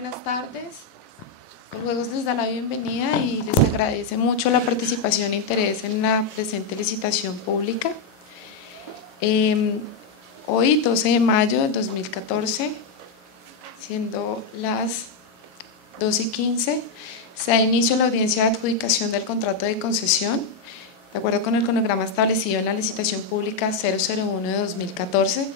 Buenas tardes. Coljuegos les da la bienvenida y les agradece mucho la participación e interés en la presente licitación pública. Hoy, 12 de mayo de 2014, siendo las 12:15, se da inicio a la audiencia de adjudicación del contrato de concesión, de acuerdo con el cronograma establecido en la licitación pública 001 de 2014,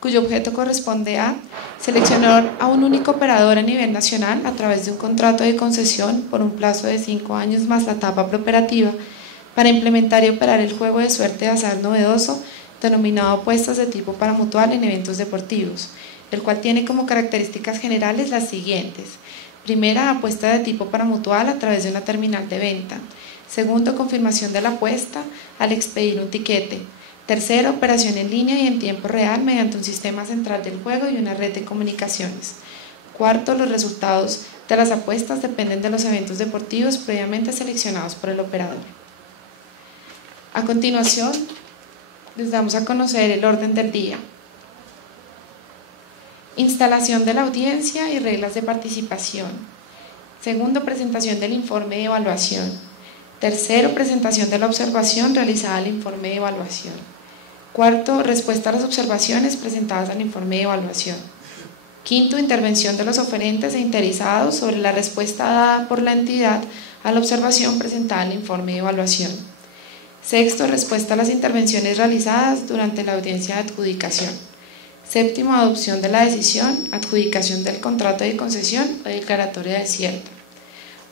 cuyo objeto corresponde a seleccionar a un único operador a nivel nacional a través de un contrato de concesión por un plazo de 5 años más la etapa preoperativa para implementar y operar el juego de suerte de azar novedoso denominado apuestas de tipo paramutual en eventos deportivos, el cual tiene como características generales las siguientes. Primera, apuesta de tipo paramutual a través de una terminal de venta. Segundo, confirmación de la apuesta al expedir un tiquete. Tercero, operación en línea y en tiempo real mediante un sistema central del juego y una red de comunicaciones. Cuarto, los resultados de las apuestas dependen de los eventos deportivos previamente seleccionados por el operador. A continuación, les damos a conocer el orden del día. Instalación de la audiencia y reglas de participación. Segundo, presentación del informe de evaluación. Tercero, presentación de la observación realizada al informe de evaluación. Cuarto, respuesta a las observaciones presentadas al informe de evaluación. Quinto, intervención de los oferentes e interesados sobre la respuesta dada por la entidad a la observación presentada al informe de evaluación. Sexto, respuesta a las intervenciones realizadas durante la audiencia de adjudicación. Séptimo, adopción de la decisión, adjudicación del contrato de concesión o declaratoria desierta.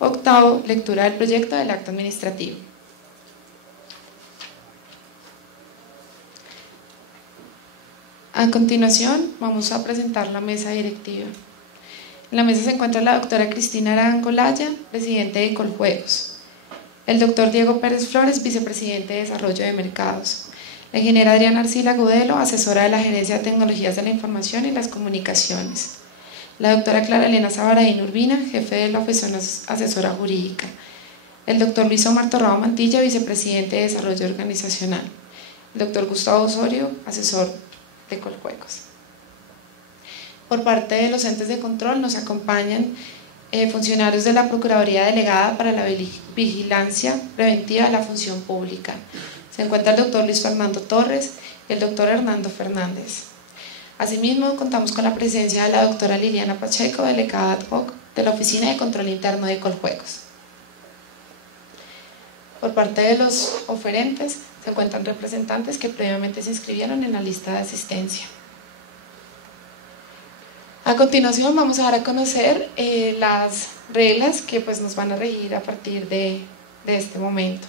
Octavo, lectura del proyecto del acto administrativo. A continuación, vamos a presentar la mesa directiva. En la mesa se encuentra la doctora Cristina Arango Laya, presidente de Coljuegos, el doctor Diego Pérez Flores, vicepresidente de Desarrollo de Mercados, la ingeniera Adriana Arcila Gudelo, asesora de la Gerencia de Tecnologías de la Información y las Comunicaciones, la doctora Clara Elena Sabaraín Urbina, jefe de la oficina asesora jurídica, el doctor Luis Omar Torrado Mantilla, vicepresidente de Desarrollo Organizacional, el doctor Gustavo Osorio, asesor de Coljuegos. Por parte de los entes de control nos acompañan funcionarios de la Procuraduría Delegada para la Vigilancia Preventiva de la Función Pública. Se encuentra el doctor Luis Fernando Torres y el doctor Hernando Fernández. Asimismo, contamos con la presencia de la doctora Liliana Pacheco, delegada ad hoc de la Oficina de Control Interno de Coljuegos. Por parte de los oferentes se encuentran representantes que previamente se inscribieron en la lista de asistencia. A continuación vamos a dar a conocer las reglas que nos van a regir a partir de este momento.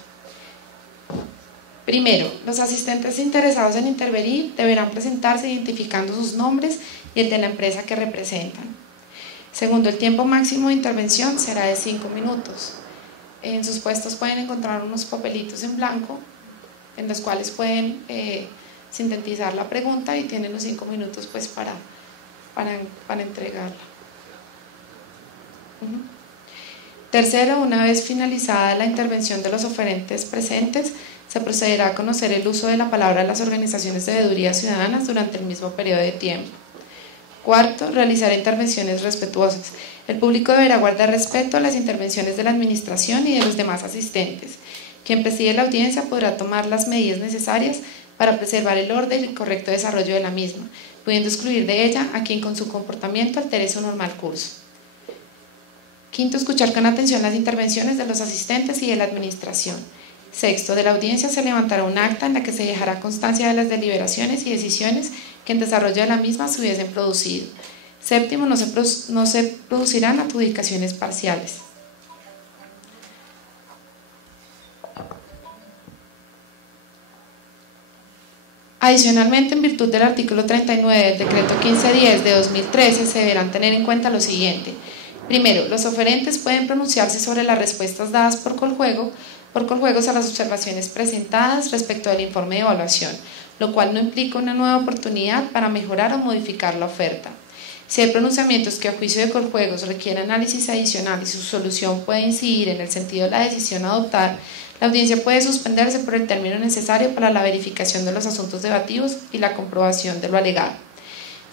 Primero, los asistentes interesados en intervenir deberán presentarse identificando sus nombres y el de la empresa que representan. Segundo, el tiempo máximo de intervención será de 5 minutos. En sus puestos pueden encontrar unos papelitos en blanco en los cuales pueden sintetizar la pregunta y tienen los 5 minutos para entregarla. Tercero, una vez finalizada la intervención de los oferentes presentes, se procederá a conocer el uso de la palabra a las organizaciones de veedurías ciudadanas durante el mismo periodo de tiempo. Cuarto, realizar intervenciones respetuosas. El público deberá guardar respeto a las intervenciones de la administración y de los demás asistentes. Quien preside la audiencia podrá tomar las medidas necesarias para preservar el orden y el correcto desarrollo de la misma, pudiendo excluir de ella a quien con su comportamiento altere su normal curso. Quinto, escuchar con atención las intervenciones de los asistentes y de la administración. Sexto, de la audiencia se levantará un acta en la que se dejará constancia de las deliberaciones y decisiones que en desarrollo de la misma se hubiesen producido. Séptimo, no se producirán adjudicaciones parciales. Adicionalmente, en virtud del artículo 39 del decreto 1510 de 2013, se deberán tener en cuenta lo siguiente. Primero, los oferentes pueden pronunciarse sobre las respuestas dadas por Coljuegos a las observaciones presentadas respecto del informe de evaluación, lo cual no implica una nueva oportunidad para mejorar o modificar la oferta. Si hay pronunciamientos que a juicio de Coljuegos requieren análisis adicional y su solución puede incidir en el sentido de la decisión a adoptar, la audiencia puede suspenderse por el término necesario para la verificación de los asuntos debatidos y la comprobación de lo alegado.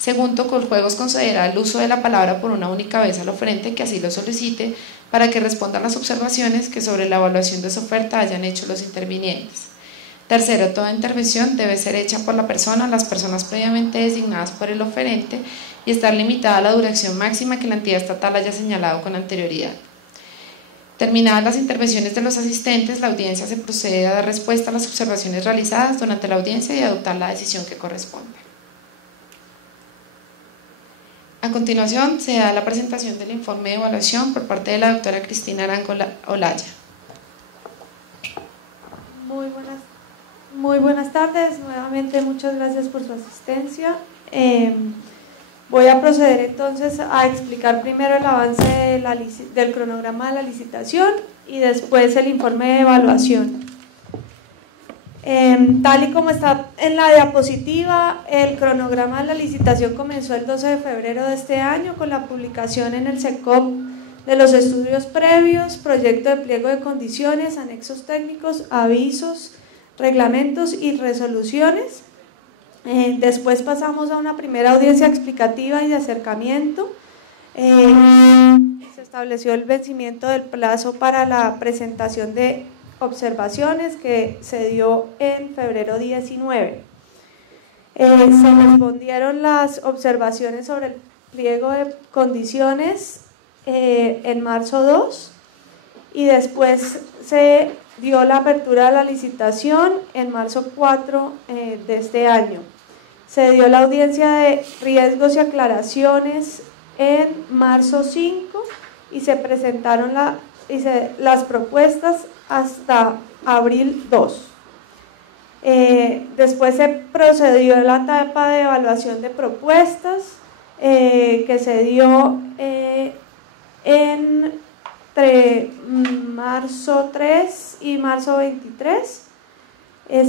Segundo, Coljuegos concederá el uso de la palabra por una única vez al oferente que así lo solicite para que respondan las observaciones que sobre la evaluación de su oferta hayan hecho los intervinientes. Tercero, toda intervención debe ser hecha por la persona o las personas previamente designadas por el oferente y estar limitada a la duración máxima que la entidad estatal haya señalado con anterioridad. Terminadas las intervenciones de los asistentes, la audiencia se procede a dar respuesta a las observaciones realizadas durante la audiencia y a adoptar la decisión que corresponda. A continuación, se da la presentación del informe de evaluación por parte de la doctora Cristina Arango Olaya. Muy buenas tardes, nuevamente muchas gracias por su asistencia. Voy a proceder entonces a explicar primero el avance del cronograma de la licitación y después el informe de evaluación. Tal y como está en la diapositiva, el cronograma de la licitación comenzó el 12 de febrero de este año con la publicación en el SECOP de los estudios previos, proyecto de pliego de condiciones, anexos técnicos, avisos, reglamentos y resoluciones. Después pasamos a una primera audiencia explicativa y de acercamiento. Se estableció el vencimiento del plazo para la presentación de observaciones que se dio en febrero 19. Se respondieron las observaciones sobre el pliego de condiciones en marzo 2 y después se dio la apertura de la licitación en marzo 4 de este año. Se dio la audiencia de riesgos y aclaraciones en marzo 5 y se presentaron las propuestas hasta abril 2. Después se procedió a la etapa de evaluación de propuestas que se dio entre marzo 3 y marzo 23.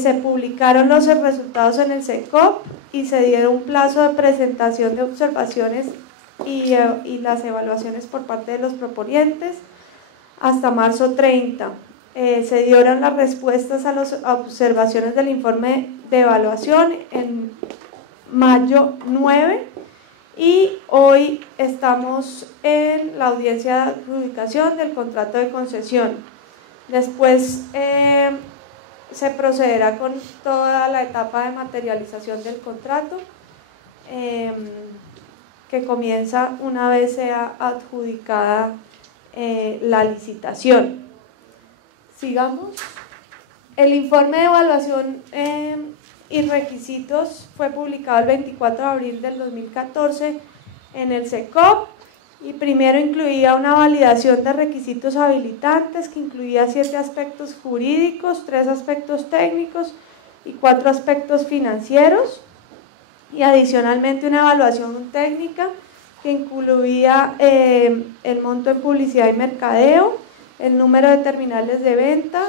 Se publicaron los resultados en el SECOP y se dieron un plazo de presentación de observaciones y las evaluaciones por parte de los proponientes hasta marzo 30. Se dieron las respuestas a las observaciones del informe de evaluación en mayo 9 y hoy estamos en la audiencia de adjudicación del contrato de concesión. Después se procederá con toda la etapa de materialización del contrato que comienza una vez sea adjudicada la licitación. Sigamos. El informe de evaluación y requisitos fue publicado el 24 de abril del 2014 en el SECOP y primero incluía una validación de requisitos habilitantes que incluía 7 aspectos jurídicos, 3 aspectos técnicos y 4 aspectos financieros y adicionalmente una evaluación técnica que incluía el monto en publicidad y mercadeo, el número de terminales de venta,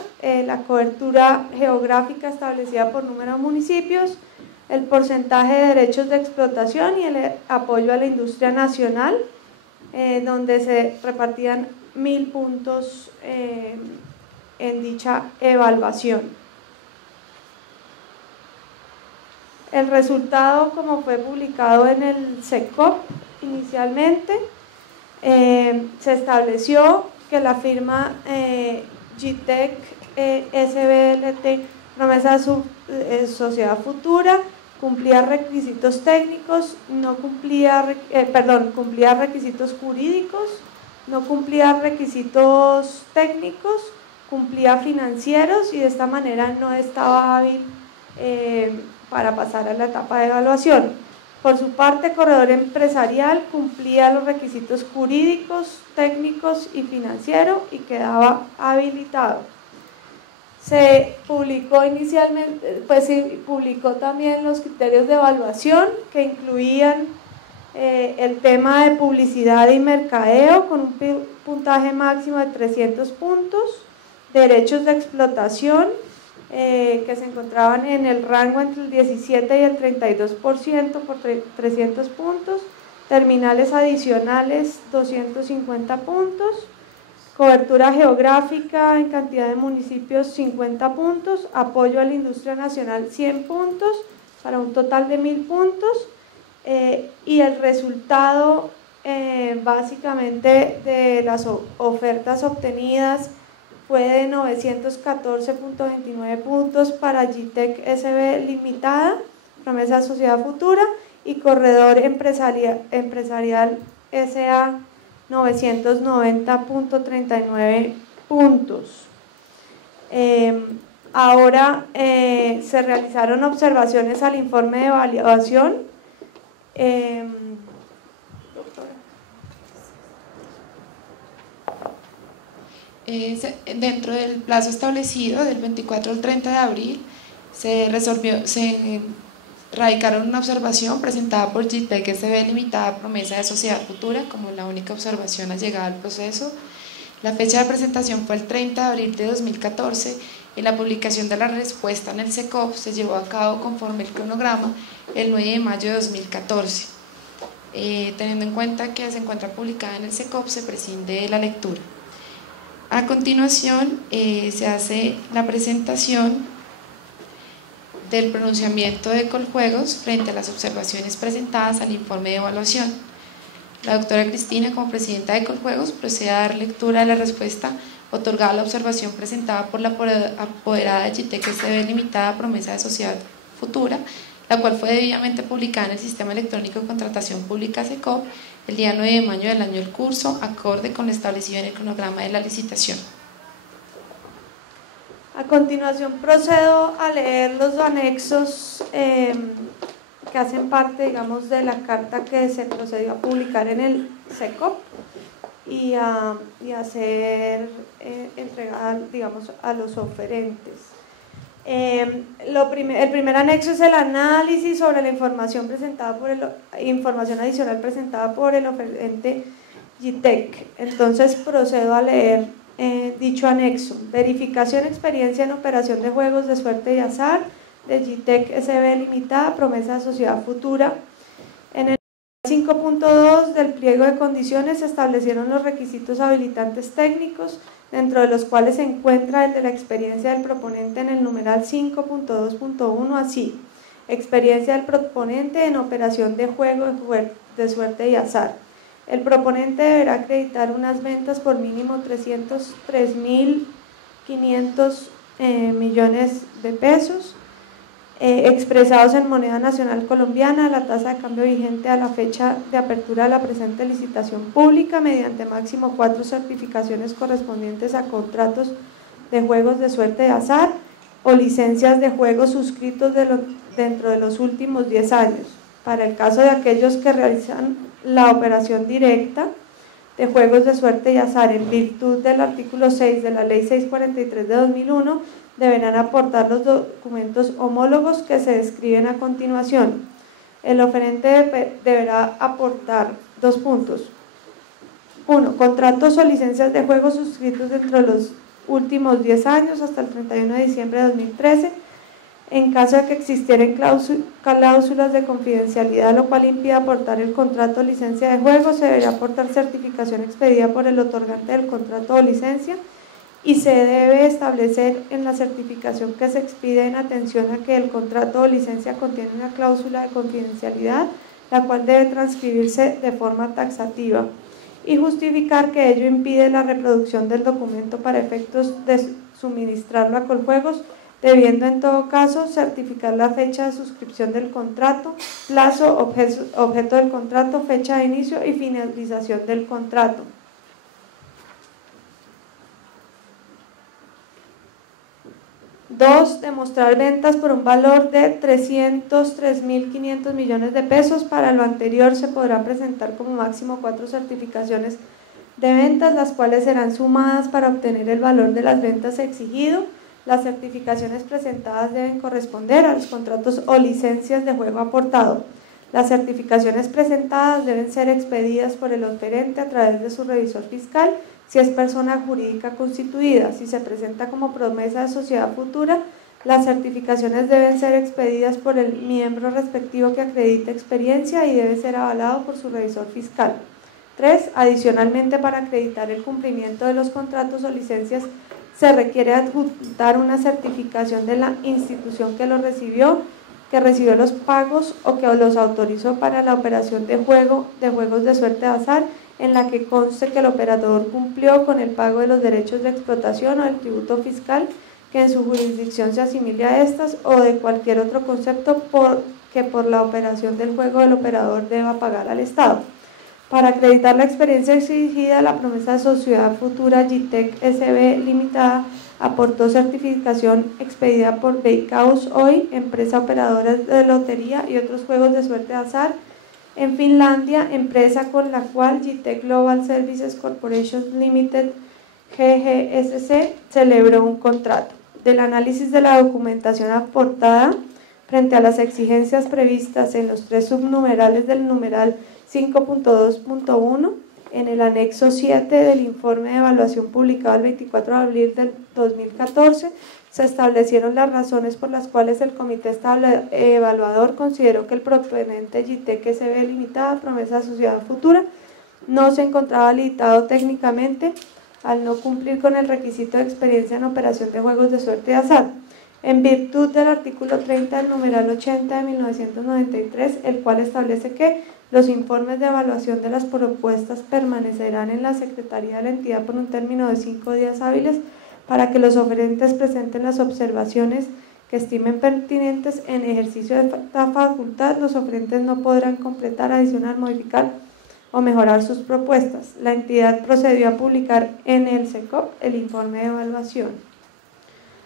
la cobertura geográfica establecida por número de municipios, el porcentaje de derechos de explotación y el apoyo a la industria nacional, donde se repartían 1000 puntos en dicha evaluación. El resultado, como fue publicado en el SECOP inicialmente, se estableció que la firma GTEC SBLT Promesa Sociedad Futura cumplía requisitos técnicos, cumplía requisitos jurídicos, no cumplía requisitos técnicos, cumplía financieros y de esta manera no estaba hábil para pasar a la etapa de evaluación. Por su parte, Corredor Empresarial cumplía los requisitos jurídicos, técnicos y financieros y quedaba habilitado. Se publicó inicialmente, se publicó también los criterios de evaluación que incluían el tema de publicidad y mercadeo con un puntaje máximo de 300 puntos, derechos de explotación que se encontraban en el rango entre el 17 y el 32% por 300 puntos, terminales adicionales 250 puntos, cobertura geográfica en cantidad de municipios 50 puntos, apoyo a la industria nacional 100 puntos, para un total de 1000 puntos, y el resultado básicamente de las ofertas obtenidas fue de 914.29 puntos para GTEC SB Limitada, Promesa de Sociedad Futura, y Corredor Empresarial SA 990.39 puntos. Ahora se realizaron observaciones al informe de evaluación. Dentro del plazo establecido del 24 al 30 de abril se radicaron una observación presentada por GTEC SB Limitada, Promesa de Sociedad Futura, como la única observación allegada al proceso. La fecha de presentación fue el 30 de abril de 2014 y la publicación de la respuesta en el SECOP se llevó a cabo conforme el cronograma el 9 de mayo de 2014. Teniendo en cuenta que se encuentra publicada en el SECOP, se prescinde de la lectura. A continuación se hace la presentación del pronunciamiento de Coljuegos frente a las observaciones presentadas al informe de evaluación. La doctora Cristina, como presidenta de Coljuegos, procede a dar lectura de la respuesta otorgada a la observación presentada por la apoderada de GTEC SB Limitada, Promesa de Sociedad Futura, la cual fue debidamente publicada en el Sistema Electrónico de Contratación Pública SECOP el día 9 de mayo del año del curso, acorde con lo establecido en el cronograma de la licitación. A continuación procedo a leer los anexos que hacen parte, digamos, de la carta que se procedió a publicar en el SECOP y a ser entregada, digamos, a los oferentes. El primer anexo es el análisis sobre la información adicional presentada por el oferente GTEC. Entonces procedo a leer dicho anexo. Verificación, experiencia en operación de juegos de suerte y azar de GTEC SB Limitada, Promesa de Sociedad Futura. En el 5.2 del pliego de condiciones se establecieron los requisitos habilitantes técnicos, dentro de los cuales se encuentra el de la experiencia del proponente en el numeral 5.2.1, así: experiencia del proponente en operación de juego de suerte y azar. El proponente deberá acreditar unas ventas por mínimo 303.500 millones de pesos, expresados en moneda nacional colombiana, la tasa de cambio vigente a la fecha de apertura de la presente licitación pública, mediante máximo 4 certificaciones correspondientes a contratos de juegos de suerte de azar o licencias de juegos suscritos dentro de los últimos 10 años. Para el caso de aquellos que realizan la operación directa de juegos de suerte y azar en virtud del artículo 6 de la Ley 643 de 2001, deberán aportar los documentos homólogos que se describen a continuación. El oferente deberá aportar 2 puntos. 1. Contratos o licencias de juegos suscritos dentro de los últimos 10 años hasta el 31 de diciembre de 2013. En caso de que existieran cláusulas de confidencialidad, lo cual impida aportar el contrato o licencia de juego, se deberá aportar certificación expedida por el otorgante del contrato o licencia, y se debe establecer en la certificación que se expide en atención a que el contrato o licencia contiene una cláusula de confidencialidad, la cual debe transcribirse de forma taxativa, y justificar que ello impide la reproducción del documento para efectos de suministrarlo a Coljuegos, debiendo en todo caso certificar la fecha de suscripción del contrato, plazo, objeto del contrato, fecha de inicio y finalización del contrato. Dos, demostrar ventas por un valor de 303.500 millones de pesos. Para lo anterior se podrán presentar como máximo 4 certificaciones de ventas, las cuales serán sumadas para obtener el valor de las ventas exigido. Las certificaciones presentadas deben corresponder a los contratos o licencias de juego aportado. Las certificaciones presentadas deben ser expedidas por el oferente a través de su revisor fiscal, si es persona jurídica constituida. Si se presenta como promesa de sociedad futura, las certificaciones deben ser expedidas por el miembro respectivo que acredite experiencia y debe ser avalado por su revisor fiscal. 3. Adicionalmente, para acreditar el cumplimiento de los contratos o licencias, se requiere adjuntar una certificación de la institución que lo recibió que recibió los pagos o que los autorizó para la operación de juegos de suerte de azar, en la que conste que el operador cumplió con el pago de los derechos de explotación o del tributo fiscal que en su jurisdicción se asimile a estas, o de cualquier otro concepto que por la operación del juego el operador deba pagar al Estado. Para acreditar la experiencia exigida, la promesa de sociedad futura GTEC SB Limitada aportó certificación expedida por Veikkaus Oy, empresa operadora de lotería y otros juegos de suerte de azar en Finlandia, empresa con la cual GTEC Global Services Corporation Limited GGSC celebró un contrato. Del análisis de la documentación aportada frente a las exigencias previstas en los 3 subnumerales del numeral 5.2.1 en el anexo 7 del informe de evaluación publicado el 24 de abril del 2014, se establecieron las razones por las cuales el comité evaluador consideró que el proponente GTEC SB Limitada, promesa de sociedad futura, no se encontraba habilitado técnicamente al no cumplir con el requisito de experiencia en operación de juegos de suerte y azar, en virtud del artículo 30 del numeral 80 de 1993, el cual establece que los informes de evaluación de las propuestas permanecerán en la Secretaría de la entidad por un término de 5 días hábiles para que los oferentes presenten las observaciones que estimen pertinentes. En ejercicio de esta facultad, los oferentes no podrán completar, adicionar, modificar o mejorar sus propuestas. La entidad procedió a publicar en el SECOP el informe de evaluación.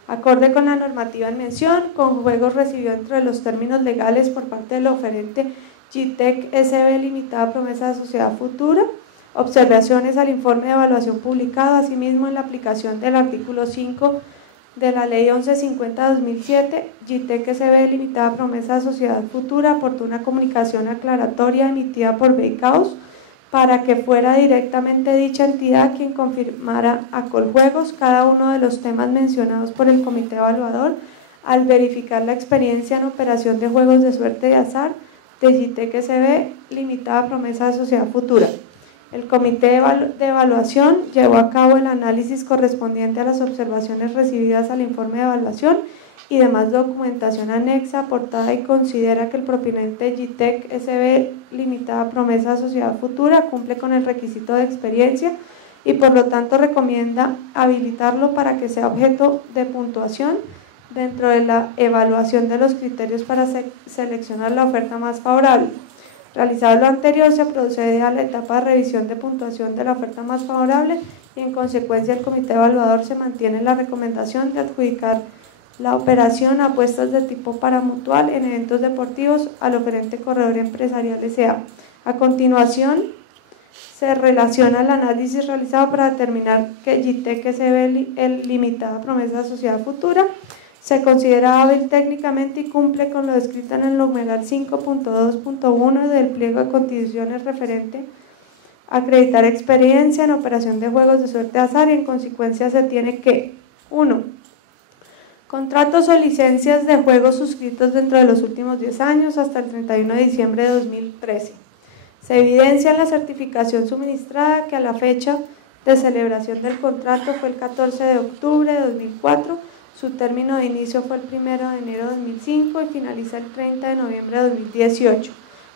Acorde con la normativa en mención, Conjuegos recibió dentro de los términos legales por parte del oferente GTEC SB Limitada, promesa de sociedad futura, observaciones al informe de evaluación publicado. Asimismo, en la aplicación del artículo 5 de la Ley 1150-2007, GTEC SB Limitada, promesa de sociedad futura, aportó una comunicación aclaratoria emitida por Veikkaus para que fuera directamente dicha entidad quien confirmara a Coljuegos cada uno de los temas mencionados por el comité evaluador al verificar la experiencia en operación de juegos de suerte y azar de GTEC SB Limitada, promesa de sociedad futura. El comité de evaluación llevó a cabo el análisis correspondiente a las observaciones recibidas al informe de evaluación y demás documentación anexa aportada, y considera que el proponente GTEC SB Limitada, promesa de sociedad futura, cumple con el requisito de experiencia y por lo tanto recomienda habilitarlo para que sea objeto de puntuación dentro de la evaluación de los criterios para seleccionar la oferta más favorable. Realizado lo anterior, se procede a la etapa de revisión de puntuación de la oferta más favorable y en consecuencia el comité evaluador se mantiene en la recomendación de adjudicar la operación a apuestas de tipo paramutual en eventos deportivos al oferente Corredor Empresarial S.A. A continuación, se relaciona el análisis realizado para determinar que GTEC SB Limitada, promesa de sociedad futura, se considera hábil técnicamente y cumple con lo descrito en el numeral 5.2.1 del pliego de condiciones referente a acreditar experiencia en operación de juegos de suerte de azar, y en consecuencia se tiene que 1. Contratos o licencias de juegos suscritos dentro de los últimos 10 años hasta el 31 de diciembre de 2013. Se evidencia en la certificación suministrada que a la fecha de celebración del contrato fue el 14 de octubre de 2004, su término de inicio fue el 1 de enero de 2005 y finaliza el 30 de noviembre de 2018,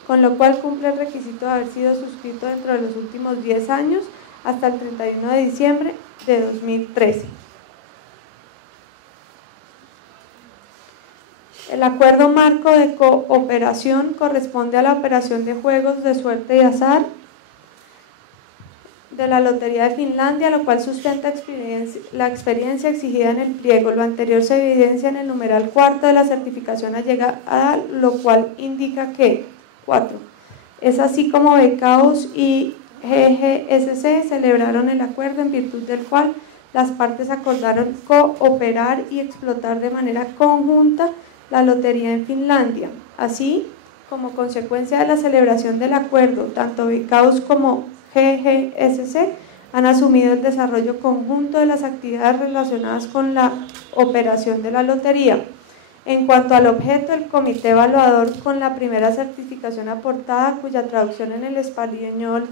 con lo cual cumple el requisito de haber sido suscrito dentro de los últimos 10 años hasta el 31 de diciembre de 2013. El acuerdo marco de cooperación corresponde a la operación de juegos de suerte y azar de la Lotería de Finlandia, lo cual sustenta la experiencia exigida en el pliego. Lo anterior se evidencia en el numeral 4 de la certificación allegada, lo cual indica que 4. Es así como Veikkaus y GGSC celebraron el acuerdo en virtud del cual las partes acordaron cooperar y explotar de manera conjunta la lotería en Finlandia. Así, como consecuencia de la celebración del acuerdo, tanto Veikkaus como GGSC han asumido el desarrollo conjunto de las actividades relacionadas con la operación de la lotería. En cuanto al objeto, el comité evaluador, con la primera certificación aportada, cuya traducción en el español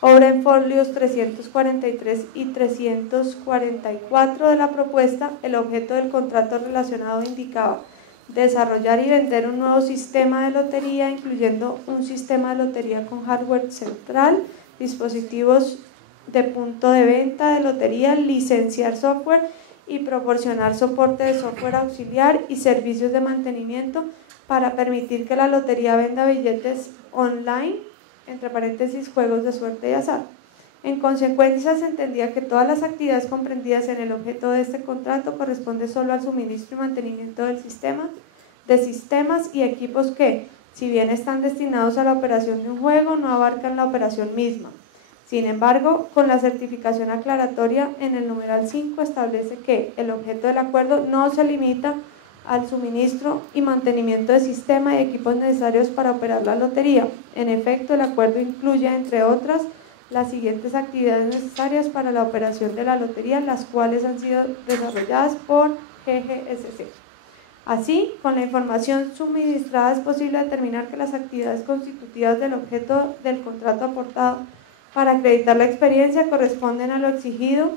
obra en folios 343 y 344 de la propuesta, el objeto del contrato relacionado indicaba desarrollar y vender un nuevo sistema de lotería, incluyendo un sistema de lotería con hardware central, dispositivos de punto de venta de lotería, licenciar software y proporcionar soporte de software auxiliar y servicios de mantenimiento para permitir que la lotería venda billetes online, entre paréntesis, juegos de suerte y azar. En consecuencia, se entendía que todas las actividades comprendidas en el objeto de este contrato corresponden solo al suministro y mantenimiento del sistema, de sistemas y equipos que, si bien están destinados a la operación de un juego, no abarcan la operación misma. Sin embargo, con la certificación aclaratoria en el numeral 5 establece que el objeto del acuerdo no se limita al suministro y mantenimiento de sistema y equipos necesarios para operar la lotería. En efecto, el acuerdo incluye, entre otras, las siguientes actividades necesarias para la operación de la lotería, las cuales han sido desarrolladas por GGSC. Así, con la información suministrada es posible determinar que las actividades constitutivas del objeto del contrato aportado para acreditar la experiencia corresponden a lo exigido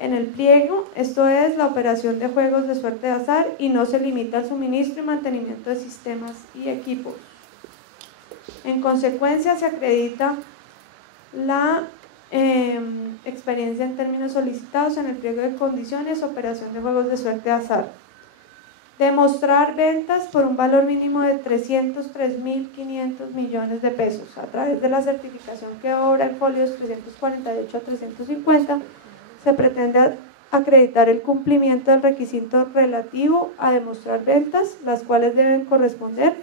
en el pliego, esto es, la operación de juegos de suerte de azar, y no se limita al suministro y mantenimiento de sistemas y equipos. En consecuencia, se acredita la experiencia en términos solicitados en el pliego de condiciones, operación de juegos de suerte de azar. Demostrar ventas por un valor mínimo de 303.500 millones de pesos a través de la certificación que obra en folios 348 a 350. Se pretende acreditar el cumplimiento del requisito relativo a demostrar ventas, las cuales deben corresponder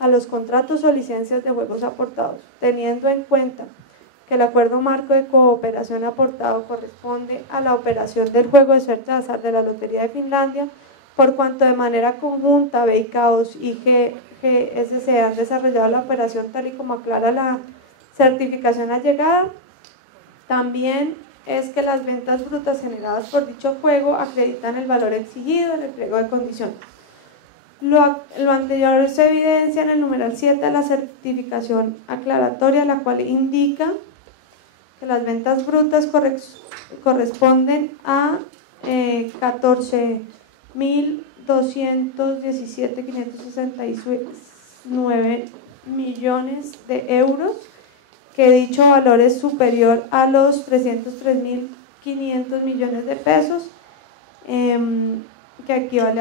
a los contratos o licencias de juegos aportados, teniendo en cuenta que el acuerdo marco de cooperación aportado corresponde a la operación del juego de suerte de azar de la Lotería de Finlandia, por cuanto de manera conjunta BEICAOS y GGSC han desarrollado la operación tal y como aclara la certificación allegada. También es que las ventas brutas generadas por dicho juego acreditan el valor exigido en el pliego de condiciones. Lo anterior se evidencia en el numeral 7 de la certificación aclaratoria, la cual indica que las ventas brutas corresponden a 14.217.569 millones de euros, que dicho valor es superior a los 303.500 millones de pesos, que equivale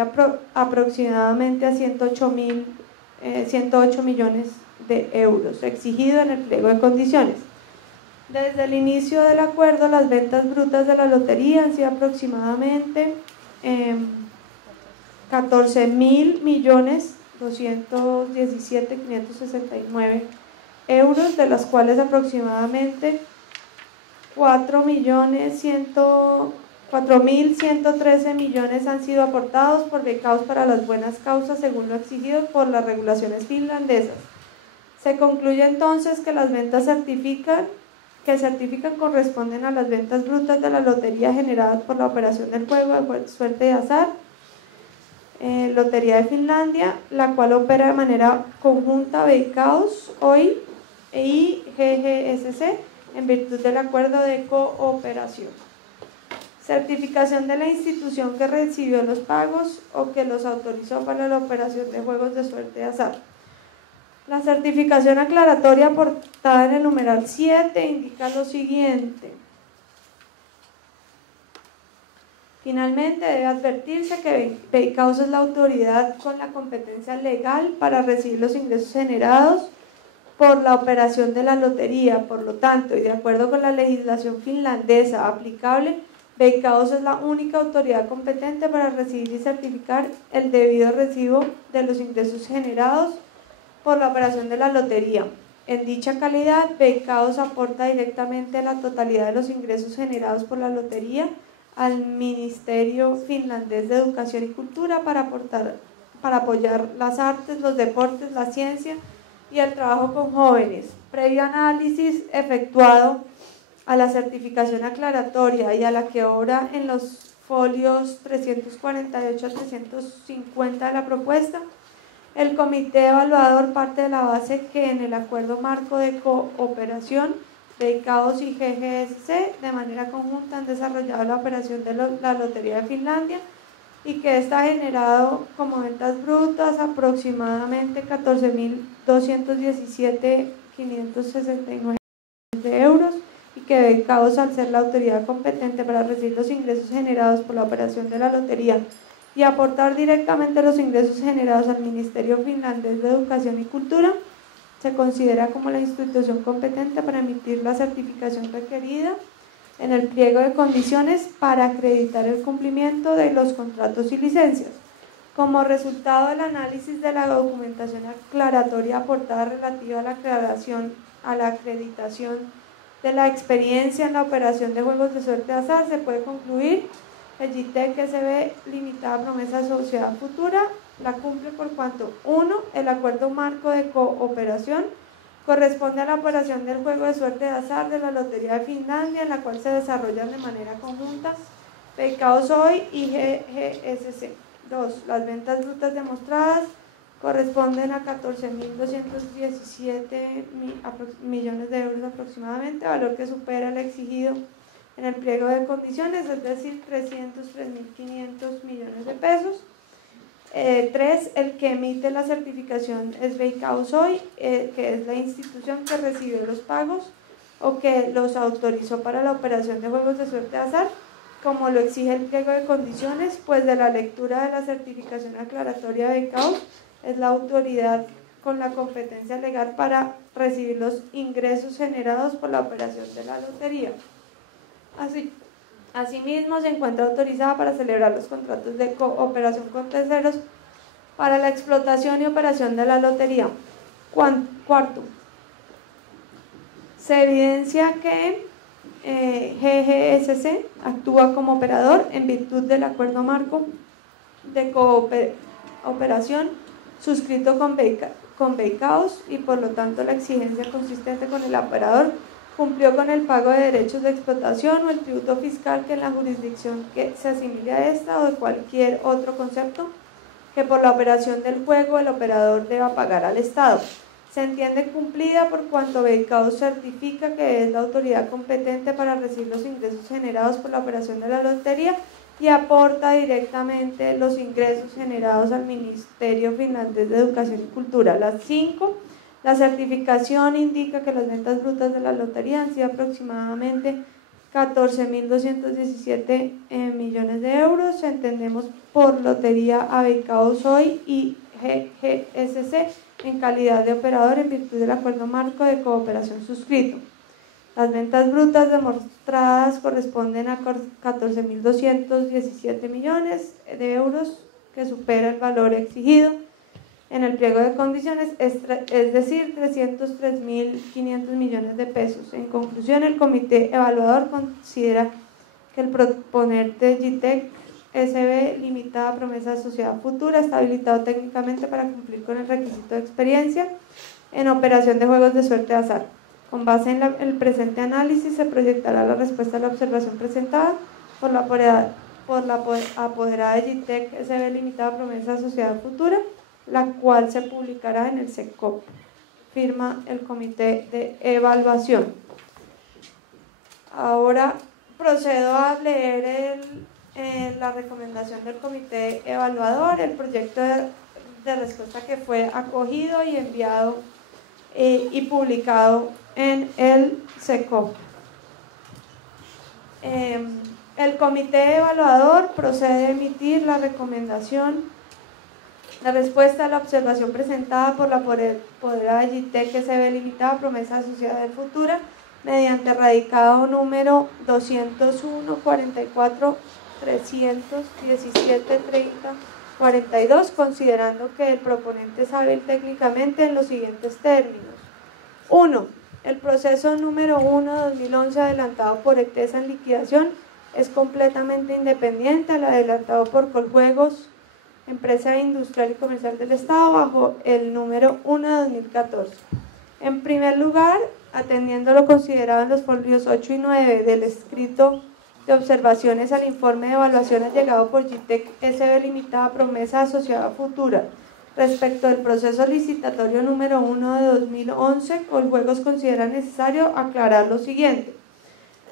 aproximadamente a 108 millones de euros, exigido en el pliego de condiciones. Desde el inicio del acuerdo, las ventas brutas de la lotería han sido aproximadamente 14.217.569 euros, de las cuales aproximadamente 4.113 millones han sido aportados por BEICAOS para las buenas causas, según lo exigido por las regulaciones finlandesas. Se concluye entonces que las ventas que certifican corresponden a las ventas brutas de la lotería generadas por la operación del juego de suerte de azar, Lotería de Finlandia, la cual opera de manera conjunta BEICAOS hoy y GGSC en virtud del acuerdo de cooperación. Certificación de la institución que recibió los pagos o que los autorizó para la operación de juegos de suerte de azar. La certificación aclaratoria aportada en el numeral 7 indica lo siguiente. Finalmente, debe advertirse que BEICAOS es la autoridad con la competencia legal para recibir los ingresos generados por la operación de la lotería. Por lo tanto, y de acuerdo con la legislación finlandesa aplicable, BEICAOS es la única autoridad competente para recibir y certificar el debido recibo de los ingresos generados por la operación de la lotería. En dicha calidad, BEICAOS aporta directamente la totalidad de los ingresos generados por la lotería al Ministerio Finlandés de Educación y Cultura para apoyar las artes, los deportes, la ciencia y el trabajo con jóvenes. Previo análisis efectuado a la certificación aclaratoria y a la que obra en los folios 348 a 350 de la propuesta, el comité evaluador parte de la base que en el acuerdo marco de cooperación BEICAOS y GGSC de manera conjunta han desarrollado la operación de la Lotería de Finlandia y que está generado como ventas brutas aproximadamente 14.217.569 de euros, y que Becaos, al ser la autoridad competente para recibir los ingresos generados por la operación de la lotería y aportar directamente los ingresos generados al Ministerio Finlandés de Educación y Cultura, se considera como la institución competente para emitir la certificación requerida en el pliego de condiciones para acreditar el cumplimiento de los contratos y licencias. Como resultado del análisis de la documentación aclaratoria aportada relativa a la acreditación de la experiencia en la operación de juegos de suerte de azar, se puede concluir que GTEC SB Limitada Promesa Sociedad Futura la cumple por cuanto: 1. El acuerdo marco de cooperación corresponde a la operación del juego de suerte de azar de la Lotería de Finlandia, en la cual se desarrollan de manera conjunta Becaos Oy y GGSC. 2. Las ventas brutas demostradas corresponden a 14.217 millones de euros aproximadamente, valor que supera el exigido en el pliego de condiciones, es decir, 303.500 millones de pesos. 3. El que emite la certificación es Becaos Oy, que es la institución que recibió los pagos o que los autorizó para la operación de juegos de suerte de azar, como lo exige el pliego de condiciones, pues de la lectura de la certificación aclaratoria de Becaos es la autoridad con la competencia legal para recibir los ingresos generados por la operación de la lotería. Asimismo, se encuentra autorizada para celebrar los contratos de cooperación con terceros para la explotación y operación de la lotería. Cuarto, se evidencia que GGSC actúa como operador en virtud del acuerdo marco de cooperación suscrito con Becaos, y por lo tanto la exigencia consistente con el operador cumplió con el pago de derechos de explotación o el tributo fiscal que en la jurisdicción que se asimile a esta o de cualquier otro concepto que por la operación del juego el operador deba pagar al Estado. Se entiende cumplida por cuanto Becaos certifica que es la autoridad competente para recibir los ingresos generados por la operación de la lotería y aporta directamente los ingresos generados al Ministerio Finlandés de Educación y Cultura. Las 5. La certificación indica que las ventas brutas de la lotería han sido aproximadamente 14.217 millones de euros. Entendemos por lotería a Becaos Oy y GGSC en calidad de operador en virtud del acuerdo marco de cooperación suscrito. Las ventas brutas demostradas corresponden a 14.217 millones de euros, que supera el valor exigido en el pliego de condiciones, es decir, 303.500 millones de pesos. En conclusión, el comité evaluador considera que el proponente GTEC SB Limitada Promesa de Sociedad Futura está habilitado técnicamente para cumplir con el requisito de experiencia en operación de juegos de suerte de azar. Con base en el presente análisis, se proyectará la respuesta a la observación presentada por la apoderada de GTEC SB Limitada Promesa de Sociedad Futura, la cual se publicará en el SECOP. Firma el comité de evaluación. Ahora procedo a leer la recomendación del comité evaluador, el proyecto de respuesta que fue acogido y enviado y publicado en el SECOP. El comité evaluador procede a emitir la recomendación. La respuesta a la observación presentada por la apoderada de GTEC SB Limitada Promesa de Sociedad Futura mediante radicado número 201 44 317 30 42, considerando que el proponente es hábil técnicamente en los siguientes términos. 1. El proceso número 1/2011 adelantado por ECTESA en liquidación es completamente independiente al adelantado por Coljuegos, Empresa Industrial y Comercial del Estado, bajo el número 1/2014. En primer lugar, atendiendo lo considerado en los folios 8 y 9 del escrito de observaciones al informe de evaluación allegado por GTEC SB Limitada Promesa de Sociedad Futura respecto del proceso licitatorio número 1 de 2011, Coljuegos considera necesario aclarar lo siguiente.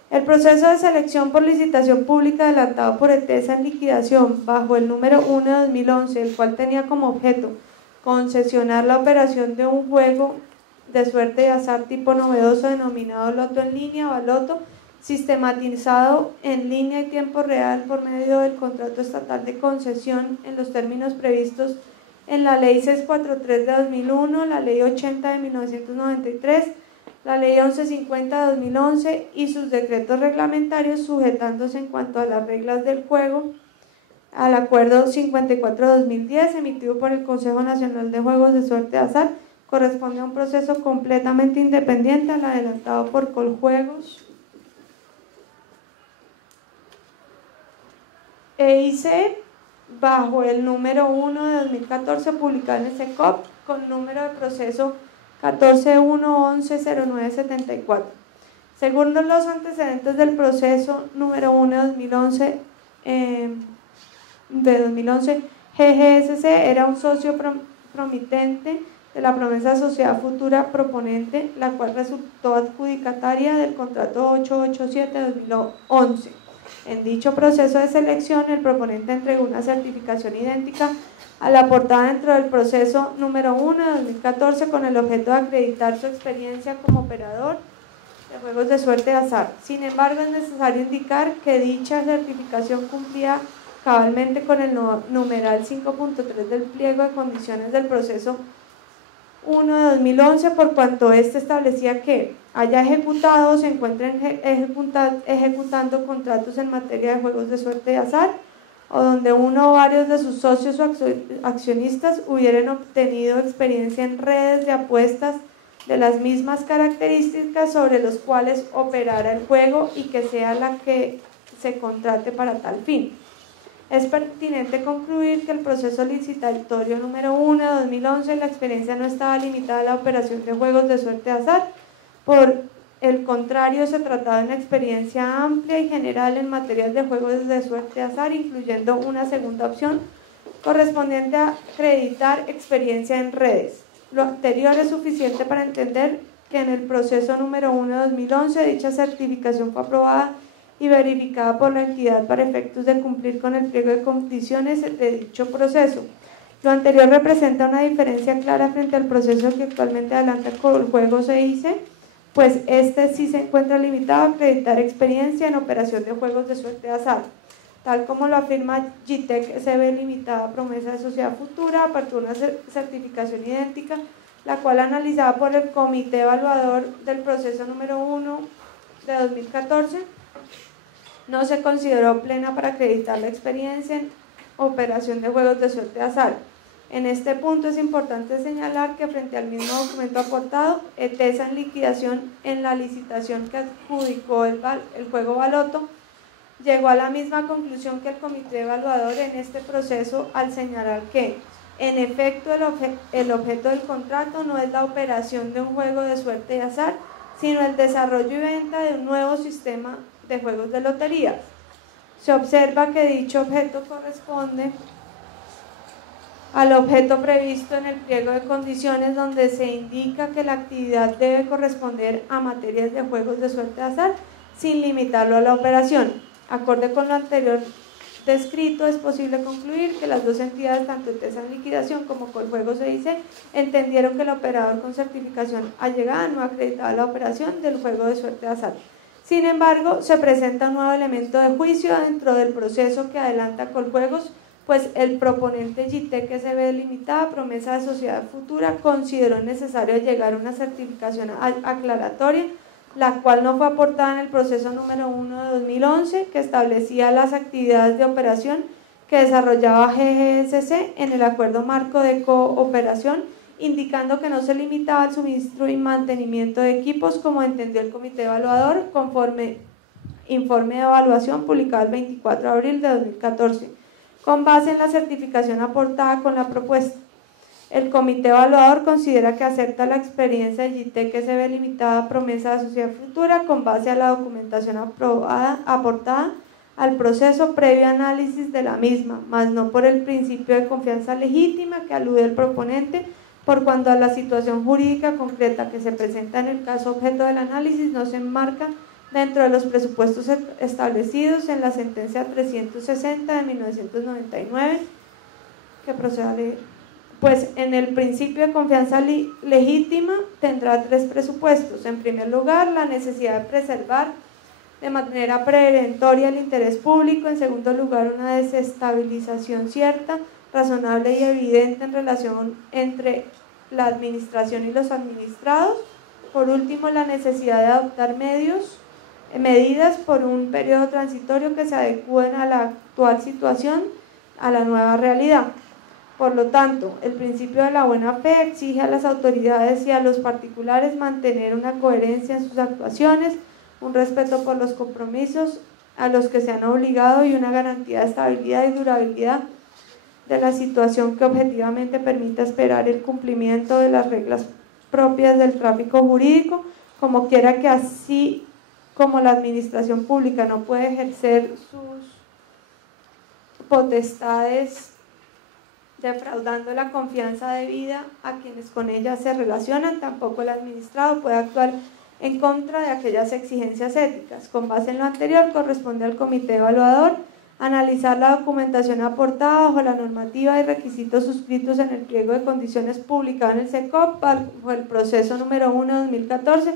El proceso de selección por licitación pública adelantado por ETESA en liquidación bajo el número 1 de 2011, el cual tenía como objeto concesionar la operación de un juego de suerte de azar tipo novedoso denominado loto en línea o loto, sistematizado en línea y tiempo real por medio del contrato estatal de concesión en los términos previstos en la Ley 643 de 2001, la Ley 80 de 1993, la Ley 1150 de 2011 y sus decretos reglamentarios, sujetándose en cuanto a las reglas del juego al Acuerdo 54 de 2010 emitido por el Consejo Nacional de Juegos de Suerte de Azar. Corresponde a un proceso completamente independiente al adelantado por Coljuegos EIC bajo el número 1 de 2014 publicado en el SECOP con número de proceso 14.1.11.09.74. Según los antecedentes del proceso número 1 de 2011, GGSC era un socio promitente de la promesa de sociedad futura proponente, la cual resultó adjudicataria del contrato 887 de 2011. En dicho proceso de selección, el proponente entregó una certificación idéntica a la aportada dentro del proceso número 1 de 2014 con el objeto de acreditar su experiencia como operador de juegos de suerte de azar. Sin embargo, es necesario indicar que dicha certificación cumplía cabalmente con el numeral 5.3 del pliego de condiciones del proceso 1 de 2011, por cuanto éste establecía que haya ejecutado o se encuentren ejecutando contratos en materia de juegos de suerte de azar o donde uno o varios de sus socios o accionistas hubieran obtenido experiencia en redes de apuestas de las mismas características sobre los cuales operara el juego y que sea la que se contrate para tal fin. Es pertinente concluir que el proceso licitatorio número 1 de 2011, la experiencia no estaba limitada a la operación de juegos de suerte de azar. Por el contrario, se trataba de una experiencia amplia y general en materias de juegos de suerte de azar, incluyendo una segunda opción correspondiente a acreditar experiencia en redes. Lo anterior es suficiente para entender que en el proceso número 1 de 2011 dicha certificación fue aprobada y verificada por la entidad para efectos de cumplir con el pliego de condiciones de dicho proceso. Lo anterior representa una diferencia clara frente al proceso que actualmente adelanta Coljuegos EIC, pues este sí se encuentra limitado a acreditar experiencia en operación de juegos de suerte de azar, tal como lo afirma GTEC SB Limitada Promesa de Sociedad Futura, a partir de una certificación idéntica, la cual analizada por el Comité Evaluador del proceso número 1 de 2014, no se consideró plena para acreditar la experiencia en operación de juegos de suerte de azar. En este punto es importante señalar que frente al mismo documento aportado, ETESA en liquidación en la licitación que adjudicó el juego Baloto, llegó a la misma conclusión que el comité evaluador en este proceso al señalar que, en efecto, el objeto del contrato no es la operación de un juego de suerte de azar, sino el desarrollo y venta de un nuevo sistema de juegos de loterías. Se observa que dicho objeto corresponde al objeto previsto en el pliego de condiciones, donde se indica que la actividad debe corresponder a materias de juegos de suerte de azar sin limitarlo a la operación. Acorde con lo anterior descrito, es posible concluir que las dos entidades, tanto ETESA en liquidación como Coljuegos EIC, entendieron que el operador con certificación allegada no acreditaba la operación del juego de suerte de azar. Sin embargo, se presenta un nuevo elemento de juicio dentro del proceso que adelanta Coljuegos, pues el proponente GTEC SB Limitada Promesa de Sociedad Futura consideró necesario llegar a una certificación aclaratoria, la cual no fue aportada en el proceso número 1 de 2011, que establecía las actividades de operación que desarrollaba GGSC en el acuerdo marco de cooperación, indicando que no se limitaba al suministro y mantenimiento de equipos como entendió el comité evaluador conforme informe de evaluación publicado el 24 de abril de 2014, con base en la certificación aportada con la propuesta. El comité evaluador considera que acepta la experiencia de GTEC SB Limitada Promesa de Sociedad Futura con base a la documentación aportada al proceso previo análisis de la misma, mas no por el principio de confianza legítima que alude el proponente, por cuanto a la situación jurídica concreta que se presenta en el caso objeto del análisis no se enmarca dentro de los presupuestos establecidos en la sentencia 360 de 1999, que proceda a leer. Pues en el principio de confianza legítima tendrá 3 presupuestos. En primer lugar, la necesidad de preservar de manera preventoria el interés público. En segundo lugar, una desestabilización cierta, razonable y evidente en relación entre la administración y los administrados. Por último, la necesidad de adoptar medidas por un periodo transitorio que se adecúen a la actual situación, a la nueva realidad. Por lo tanto, el principio de la buena fe exige a las autoridades y a los particulares mantener una coherencia en sus actuaciones, un respeto por los compromisos a los que se han obligado y una garantía de estabilidad y durabilidad de la situación que objetivamente permita esperar el cumplimiento de las reglas propias del tráfico jurídico, como quiera que así como la administración pública no puede ejercer sus potestades defraudando la confianza debida a quienes con ella se relacionan, tampoco el administrado puede actuar en contra de aquellas exigencias éticas. Con base en lo anterior, corresponde al comité evaluador analizar la documentación aportada bajo la normativa y requisitos suscritos en el pliego de condiciones publicado en el SECOP bajo el proceso número 1 de 2014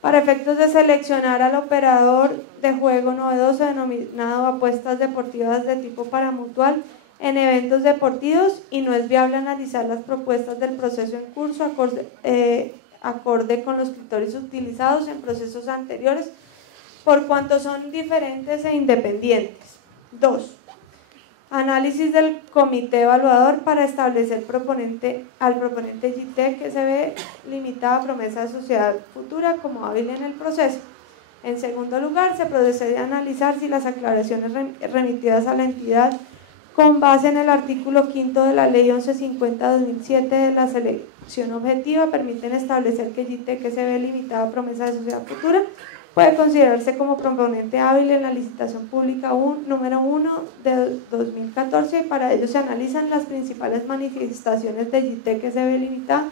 para efectos de seleccionar al operador de juego novedoso denominado apuestas deportivas de tipo paramutual en eventos deportivos, y no es viable analizar las propuestas del proceso en curso acorde con los criterios utilizados en procesos anteriores por cuanto son diferentes e independientes. 2. Análisis del comité evaluador para establecer al proponente JITEC que se ve limitada promesa de sociedad futura como hábil en el proceso. En segundo lugar, se procede a analizar si las aclaraciones remitidas a la entidad con base en el artículo 5 de la Ley 1150-2007 de la selección objetiva permiten establecer que JITEC que se ve limitada a promesa de sociedad futura puede considerarse como proponente hábil en la licitación pública número 1 de 2014, y para ello se analizan las principales manifestaciones de JITEC que se ve limitada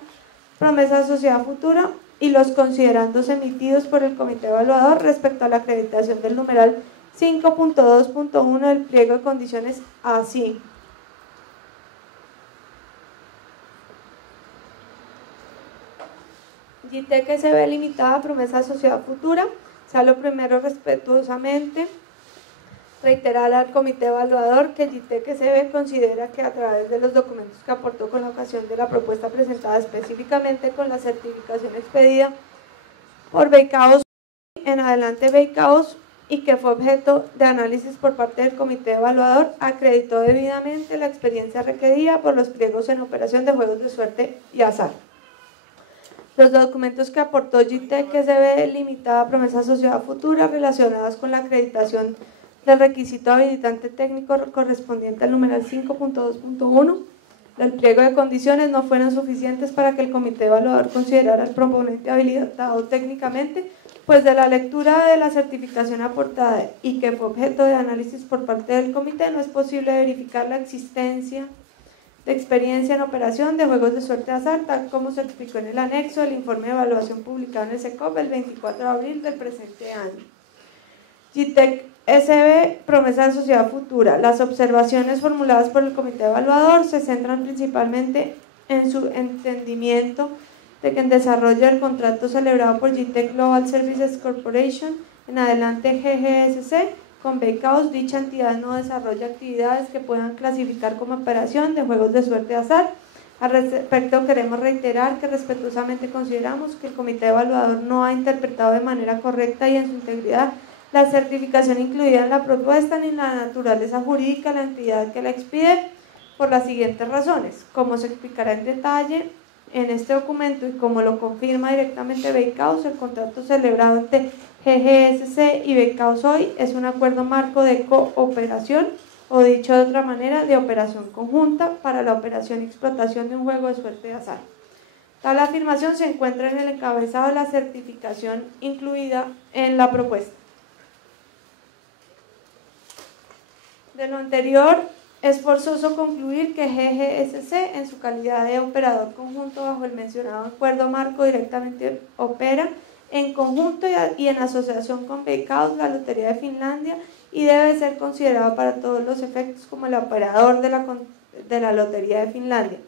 promesa de sociedad futura y los considerandos emitidos por el comité evaluador respecto a la acreditación del numeral 5.2.1 del pliego de condiciones así. JITEC que se ve limitada a promesa de sociedad futura, sea lo primero respetuosamente reiterar al comité evaluador que JITEC que se ve considera que a través de los documentos que aportó con la ocasión de la propuesta presentada, específicamente con la certificación expedida por Beicaos en adelante Beicaos y que fue objeto de análisis por parte del comité evaluador, acreditó debidamente la experiencia requerida por los pliegos en operación de juegos de suerte y azar. Los documentos que aportó JITEC que se ve limitada a promesa de sociedad futura relacionadas con la acreditación del requisito habilitante técnico correspondiente al numeral 5.2.1 del pliego de condiciones no fueron suficientes para que el comité evaluador considerara al proponente habilitado técnicamente, pues de la lectura de la certificación aportada y que fue objeto de análisis por parte del comité no es posible verificar la existencia de experiencia en operación de juegos de suerte azar, tal como se explicó en el anexo del informe de evaluación publicado en el SECOP el 24 de abril del presente año. JITEC SB, promesa de sociedad futura. Las observaciones formuladas por el comité evaluador se centran principalmente en su entendimiento de que en desarrollo del contrato celebrado por JITEC Global Services Corporation, en adelante GGSC, con Beicaos, dicha entidad no desarrolla actividades que puedan clasificar como operación de juegos de suerte azar. Al respecto, queremos reiterar que respetuosamente consideramos que el comité evaluador no ha interpretado de manera correcta y en su integridad la certificación incluida en la propuesta ni la naturaleza jurídica de la entidad que la expide por las siguientes razones. Como se explicará en detalle en este documento y como lo confirma directamente Beicaos, el contrato celebrado entre GGSC y Beicaos hoy es un acuerdo marco de cooperación o, dicho de otra manera, de operación conjunta para la operación y explotación de un juego de suerte de azar. Tal afirmación se encuentra en el encabezado de la certificación incluida en la propuesta. De lo anterior, es forzoso concluir que GGSC, en su calidad de operador conjunto bajo el mencionado acuerdo marco, directamente opera en conjunto y en asociación con Veikkaus, la Lotería de Finlandia, y debe ser considerado para todos los efectos como el operador de la Lotería de Finlandia.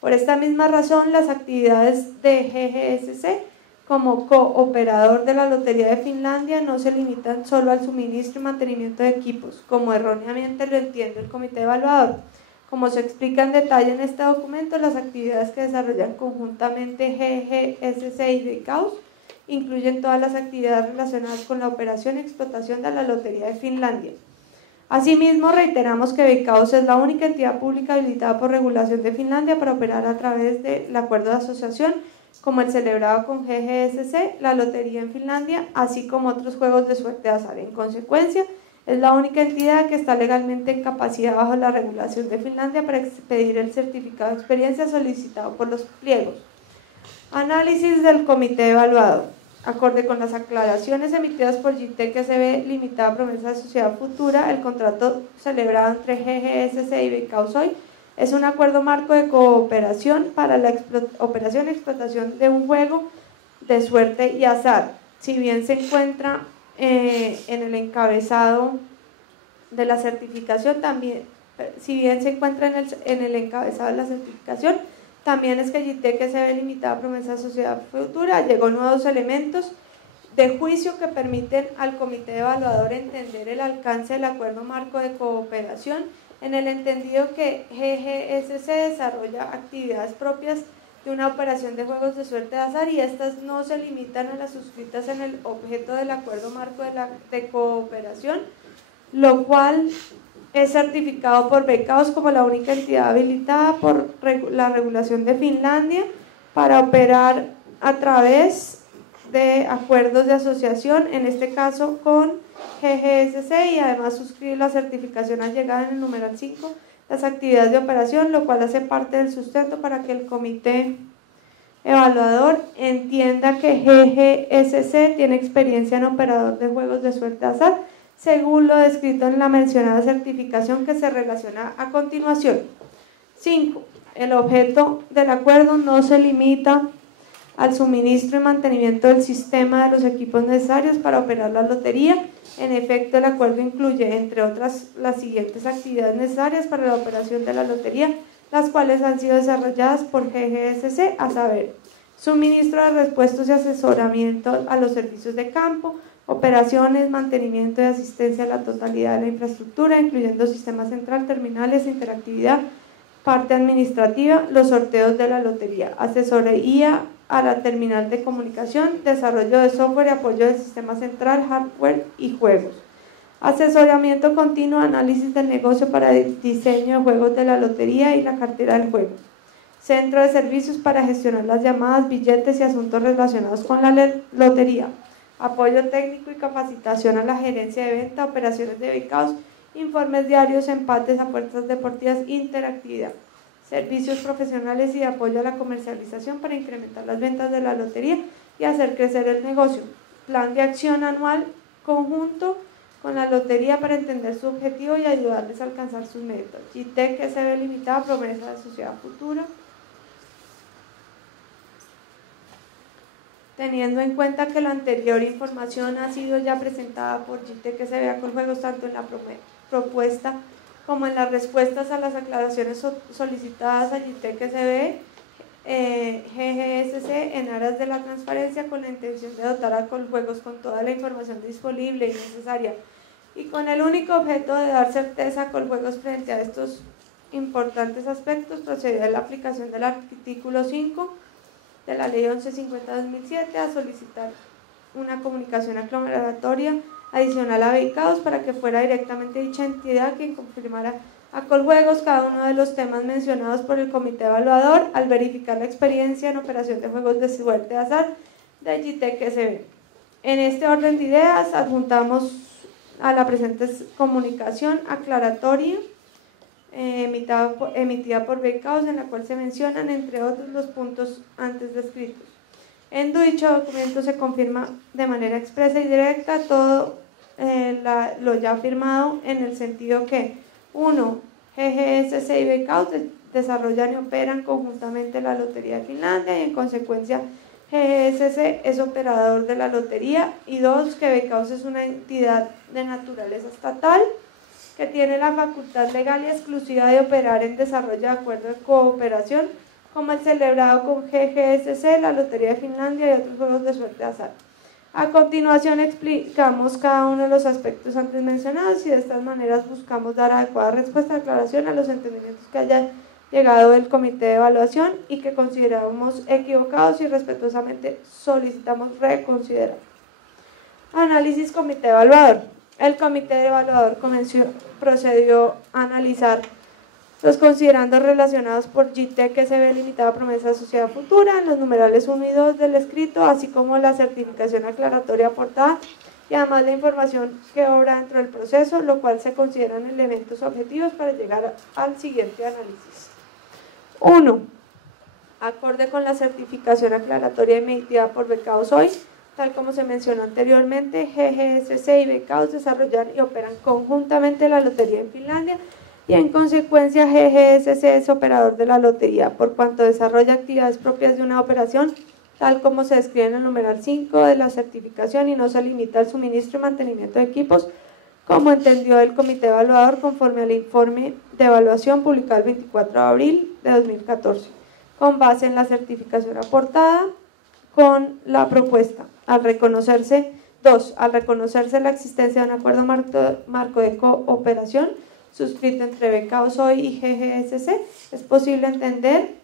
Por esta misma razón, las actividades de GGSC como cooperador de la Lotería de Finlandia no se limitan solo al suministro y mantenimiento de equipos, como erróneamente lo entiende el comité evaluador. Como se explica en detalle en este documento, las actividades que desarrollan conjuntamente GGSC y Veikkaus incluyen todas las actividades relacionadas con la operación y explotación de la Lotería de Finlandia. Asimismo, reiteramos que Veikkaus es la única entidad pública habilitada por regulación de Finlandia para operar a través del acuerdo de asociación, como el celebrado con GGSC, la Lotería en Finlandia, así como otros juegos de suerte de azar. En consecuencia, es la única entidad que está legalmente en capacidad bajo la regulación de Finlandia para expedir el certificado de experiencia solicitado por los pliegos. Análisis del comité evaluador. Acorde con las aclaraciones emitidas por JITEC SB Limitada Promesa de Sociedad Futura, el contrato celebrado entre GGSC y Veikkaus hoy es un acuerdo marco de cooperación para la operación y explotación de un juego de suerte y azar. Si bien se encuentra en el encabezado de la certificación, también también es que JITEC SB Limitada Promesa de Sociedad Futura llegó nuevos elementos de juicio que permiten al comité evaluador entender el alcance del acuerdo marco de cooperación, en el entendido que GGSC desarrolla actividades propias de una operación de juegos de suerte de azar y estas no se limitan a las suscritas en el objeto del acuerdo marco de cooperación, lo cual es certificado por Veikkaus como la única entidad habilitada por la regulación de Finlandia para operar a través de acuerdos de asociación, en este caso con GGSC, y además suscribe la certificación allegada en el numeral 5, las actividades de operación, lo cual hace parte del sustento para que el comité evaluador entienda que GGSC tiene experiencia en operador de juegos de suerte de azar, según lo descrito en la mencionada certificación que se relaciona a continuación. 5. El objeto del acuerdo no se limita al suministro y mantenimiento del sistema de los equipos necesarios para operar la lotería. En efecto, el acuerdo incluye, entre otras, las siguientes actividades necesarias para la operación de la lotería, las cuales han sido desarrolladas por GGSC, a saber, suministro de repuestos y asesoramiento a los servicios de campo, operaciones, mantenimiento y asistencia a la totalidad de la infraestructura, incluyendo sistema central, terminales, interactividad, parte administrativa, los sorteos de la lotería, asesoría a la terminal de comunicación, desarrollo de software y apoyo del sistema central, hardware y juegos, asesoramiento continuo, análisis del negocio para el diseño de juegos de la lotería y la cartera del juego, centro de servicios para gestionar las llamadas, billetes y asuntos relacionados con la lotería, apoyo técnico y capacitación a la gerencia de venta, operaciones de Veikkaus, informes diarios, empates, apuestas deportivas, interactividad, servicios profesionales y apoyo a la comercialización para incrementar las ventas de la lotería y hacer crecer el negocio, plan de acción anual conjunto con la lotería para entender su objetivo y ayudarles a alcanzar sus metas. JITEC SB Limitada Promesa de Sociedad Futura. Teniendo en cuenta que la anterior información ha sido ya presentada por JITEC SB a Coljuegos tanto en la propuesta como en las respuestas a las aclaraciones solicitadas a JITEC SB, GGSC, en aras de la transparencia, con la intención de dotar a Coljuegos con toda la información disponible y necesaria y con el único objeto de dar certeza a Coljuegos frente a estos importantes aspectos, procedió a la aplicación del artículo 5 de la Ley 1150/2007 a solicitar una comunicación aclaratoria adicional a Veikkaus para que fuera directamente dicha entidad quien confirmara a Coljuegos cada uno de los temas mencionados por el comité evaluador al verificar la experiencia en operación de juegos de suerte de azar de JITEC SB. En este orden de ideas adjuntamos a la presente comunicación aclaratoria emitida por Veikkaus, en la cual se mencionan entre otros los puntos antes descritos. En dicho documento se confirma de manera expresa y directa todo lo ya afirmado, en el sentido que 1. GGSC y Veikkaus desarrollan y operan conjuntamente la Lotería de Finlandia y en consecuencia GGSC es operador de la lotería, y 2, que Becaos es una entidad de naturaleza estatal que tiene la facultad legal y exclusiva de operar en desarrollo de acuerdos de cooperación como el celebrado con GGSC, la Lotería de Finlandia y otros juegos de suerte de azar. A continuación explicamos cada uno de los aspectos antes mencionados y de estas maneras buscamos dar adecuada respuesta y aclaración a los entendimientos que haya llegado el comité de evaluación y que consideramos equivocados y respetuosamente solicitamos reconsiderar. Análisis comité evaluador. El comité evaluador procedió a analizar los considerandos relacionados por GTEC SB Limitada Promesa de Sociedad Futura en los numerales 1 y 2 del escrito, así como la certificación aclaratoria aportada y además la información que obra dentro del proceso, lo cual se consideran elementos objetivos para llegar al siguiente análisis. 1. Acorde con la certificación aclaratoria emitida por Becaos hoy, tal como se mencionó anteriormente, GGSC y Becaos desarrollan y operan conjuntamente la lotería en Finlandia y en consecuencia GGSC es operador de la lotería, por cuanto desarrolla actividades propias de una operación, tal como se describe en el numeral 5 de la certificación y no se limita al suministro y mantenimiento de equipos, como entendió el comité evaluador conforme al informe de evaluación publicado el 24 de abril de 2014, con base en la certificación aportada con la propuesta. Al reconocerse la existencia de un acuerdo marco de cooperación suscrito entre Becaos hoy y GGSC, es posible entender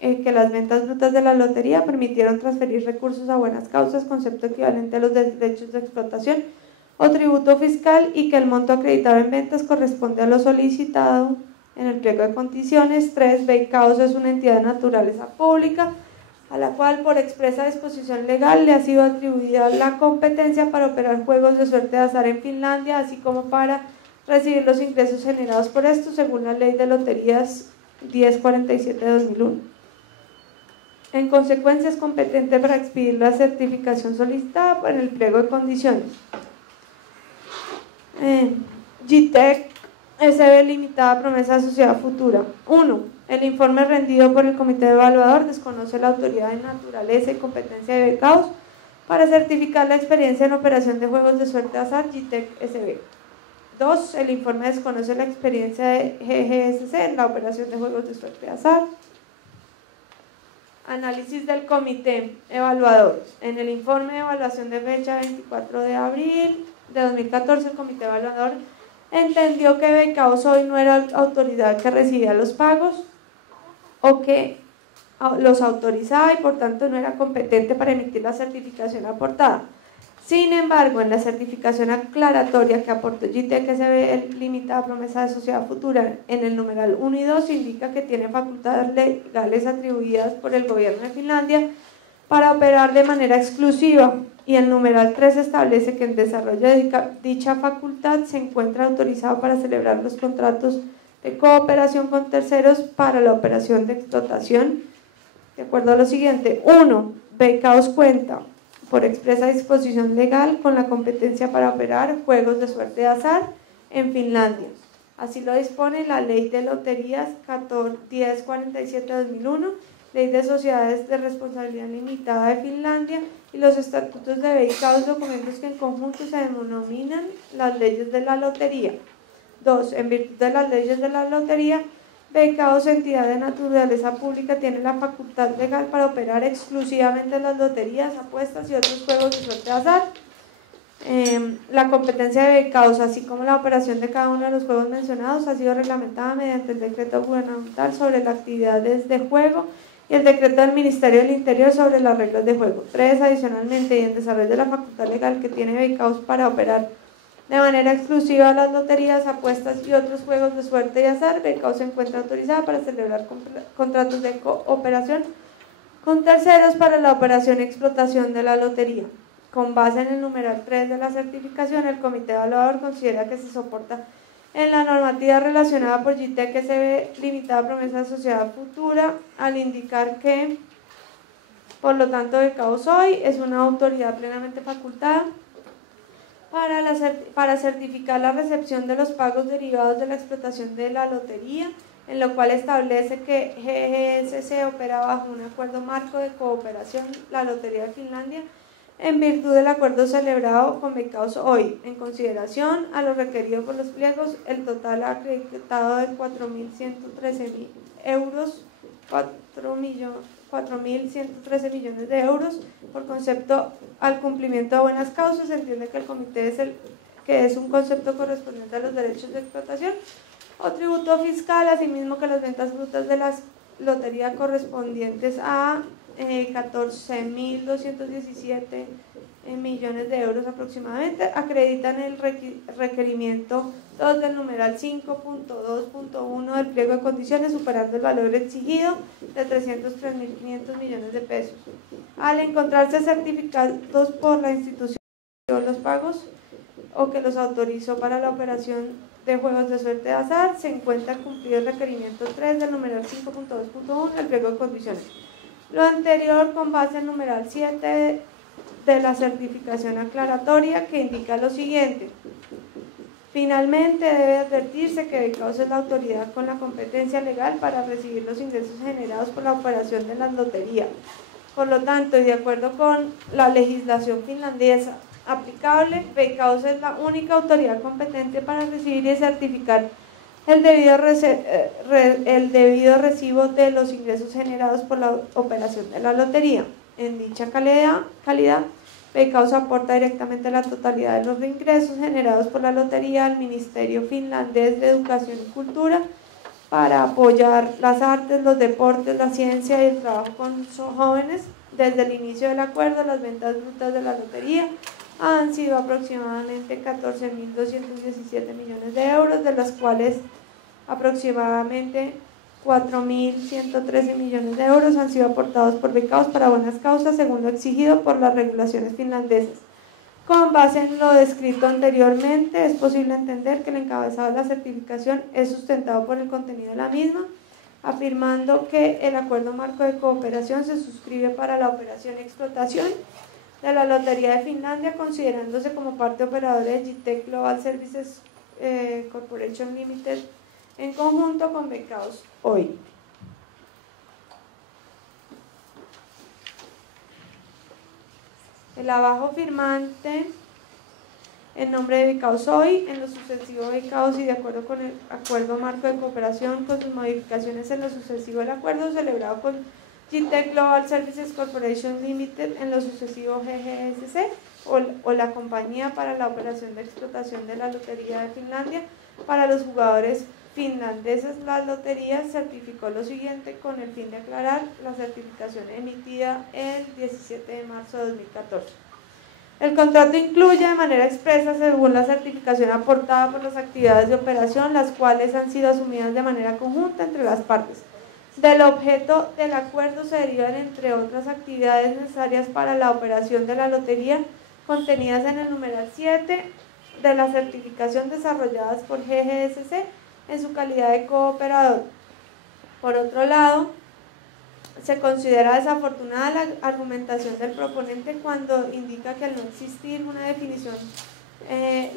que las ventas brutas de la lotería permitieron transferir recursos a buenas causas, concepto equivalente a los derechos de explotación o tributo fiscal, y que el monto acreditado en ventas corresponde a lo solicitado en el pliego de condiciones. 3. Becaos es una entidad de naturaleza pública a la cual por expresa disposición legal le ha sido atribuida la competencia para operar juegos de suerte de azar en Finlandia, así como para recibir los ingresos generados por esto según la Ley de Loterías 1047 de 2001. En consecuencia es competente para expedir la certificación solicitada en el pliego de condiciones. GTEC SB Limitada Promesa de Sociedad Futura. 1. El informe rendido por el comité evaluador desconoce la autoridad de naturaleza y competencia de Becaos para certificar la experiencia en operación de juegos de suerte de azar GTEC SB. 2. El informe desconoce la experiencia de GGSC en la operación de juegos de suerte de azar. Análisis del comité evaluador. En el informe de evaluación de fecha 24 de abril de 2014, el comité evaluador entendió que Becaos hoy no era la autoridad que recibía los pagos o que los autorizaba y por tanto no era competente para emitir la certificación aportada. Sin embargo, en la certificación aclaratoria que aportó GTEC SB Limitada Promesa de Sociedad Futura, en el numeral 1 y 2 indica que tiene facultades legales atribuidas por el gobierno de Finlandia para operar de manera exclusiva, y el numeral 3 establece que en desarrollo de dicha facultad se encuentra autorizado para celebrar los contratos de cooperación con terceros para la operación de explotación, de acuerdo a lo siguiente. 1. Becaos cuenta por expresa disposición legal con la competencia para operar juegos de suerte de azar en Finlandia. Así lo dispone la Ley de Loterías 1047 de 2001, Ley de Sociedades de Responsabilidad Limitada de Finlandia y los estatutos de Becaos, documentos que en conjunto se denominan las leyes de la lotería. 2. En virtud de las leyes de la lotería, Becaos, entidad de naturaleza pública, tiene la facultad legal para operar exclusivamente las loterías, apuestas y otros juegos de suerte de azar. La competencia de Becaos, así como la operación de cada uno de los juegos mencionados, ha sido reglamentada mediante el decreto gubernamental sobre las actividades de juego y el decreto del Ministerio del Interior sobre las reglas de juego. 3. Adicionalmente, y en desarrollo de la facultad legal que tiene Becaos para operar de manera exclusiva las loterías, apuestas y otros juegos de suerte y azar, Becaos se encuentra autorizada para celebrar contratos de cooperación con terceros para la operación y explotación de la lotería. Con base en el numeral 3 de la certificación, el comité evaluador considera que se soporta en la normativa relacionada por GTEC SB Limitada Promesa de Sociedad Futura al indicar que, por lo tanto, Becaos hoy es una autoridad plenamente facultada para certificar la recepción de los pagos derivados de la explotación de la lotería en lo cual establece que GGSC opera bajo un acuerdo marco de cooperación, la Lotería de Finlandia, en virtud del acuerdo celebrado con Becaos hoy, en consideración a lo requerido por los pliegos, el total acreditado de 4.113 euros, 4.113 millones de euros, por concepto al cumplimiento de buenas causas. Se entiende que el comité es un concepto correspondiente a los derechos de explotación o tributo fiscal, asimismo que las ventas brutas de las loterías correspondientes a 14.217 millones de euros aproximadamente, acreditan el requerimiento 2 del numeral 5.2.1 del pliego de condiciones, superando el valor exigido de 303.500 millones de pesos. Al encontrarse certificados por la institución los pagos o que los autorizó para la operación de juegos de suerte de azar, se encuentra cumplido el requerimiento 3 del numeral 5.2.1 del pliego de condiciones. Lo anterior con base en numeral 7 de la certificación aclaratoria, que indica lo siguiente. Finalmente, debe advertirse que Becaos es la autoridad con la competencia legal para recibir los ingresos generados por la operación de las loterías. Por lo tanto, y de acuerdo con la legislación finlandesa aplicable, Becaos es la única autoridad competente para recibir y certificar el debido recibo de los ingresos generados por la operación de la lotería. En dicha calidad, Becaos aporta directamente la totalidad de los ingresos generados por la lotería al Ministerio finlandés de Educación y Cultura para apoyar las artes, los deportes, la ciencia y el trabajo con jóvenes. Desde el inicio del acuerdo, las ventas brutas de la lotería han sido aproximadamente 14.217 millones de euros, de las cuales aproximadamente 4.113 millones de euros han sido aportados por Becaos para buenas causas, según lo exigido por las regulaciones finlandesas. Con base en lo descrito anteriormente, es posible entender que el encabezado de la certificación es sustentado por el contenido de la misma, afirmando que el acuerdo marco de cooperación se suscribe para la operación y explotación de la Lotería de Finlandia, considerándose como parte operadora de GTEC Global Services Corporation Limited, en conjunto con Becaos hoy. El abajo firmante en nombre de Becaos hoy, en lo sucesivo Becaos y de acuerdo con el acuerdo marco de cooperación con sus modificaciones en lo sucesivo el acuerdo celebrado con GTEC Global Services Corporation Limited, en lo sucesivo GGSC o la compañía para la operación de explotación de la Lotería de Finlandia para los jugadores finlandeses. La lotería certificó lo siguiente con el fin de aclarar la certificación emitida el 17 de marzo de 2014. El contrato incluye de manera expresa, según la certificación aportada por las actividades de operación, las cuales han sido asumidas de manera conjunta entre las partes. Del objeto del acuerdo se derivan, entre otras actividades necesarias para la operación de la lotería, contenidas en el numeral 7 de la certificación desarrolladas por GGSC en su calidad de cooperador. Por otro lado, se considera desafortunada la argumentación del proponente cuando indica que al no existir una definición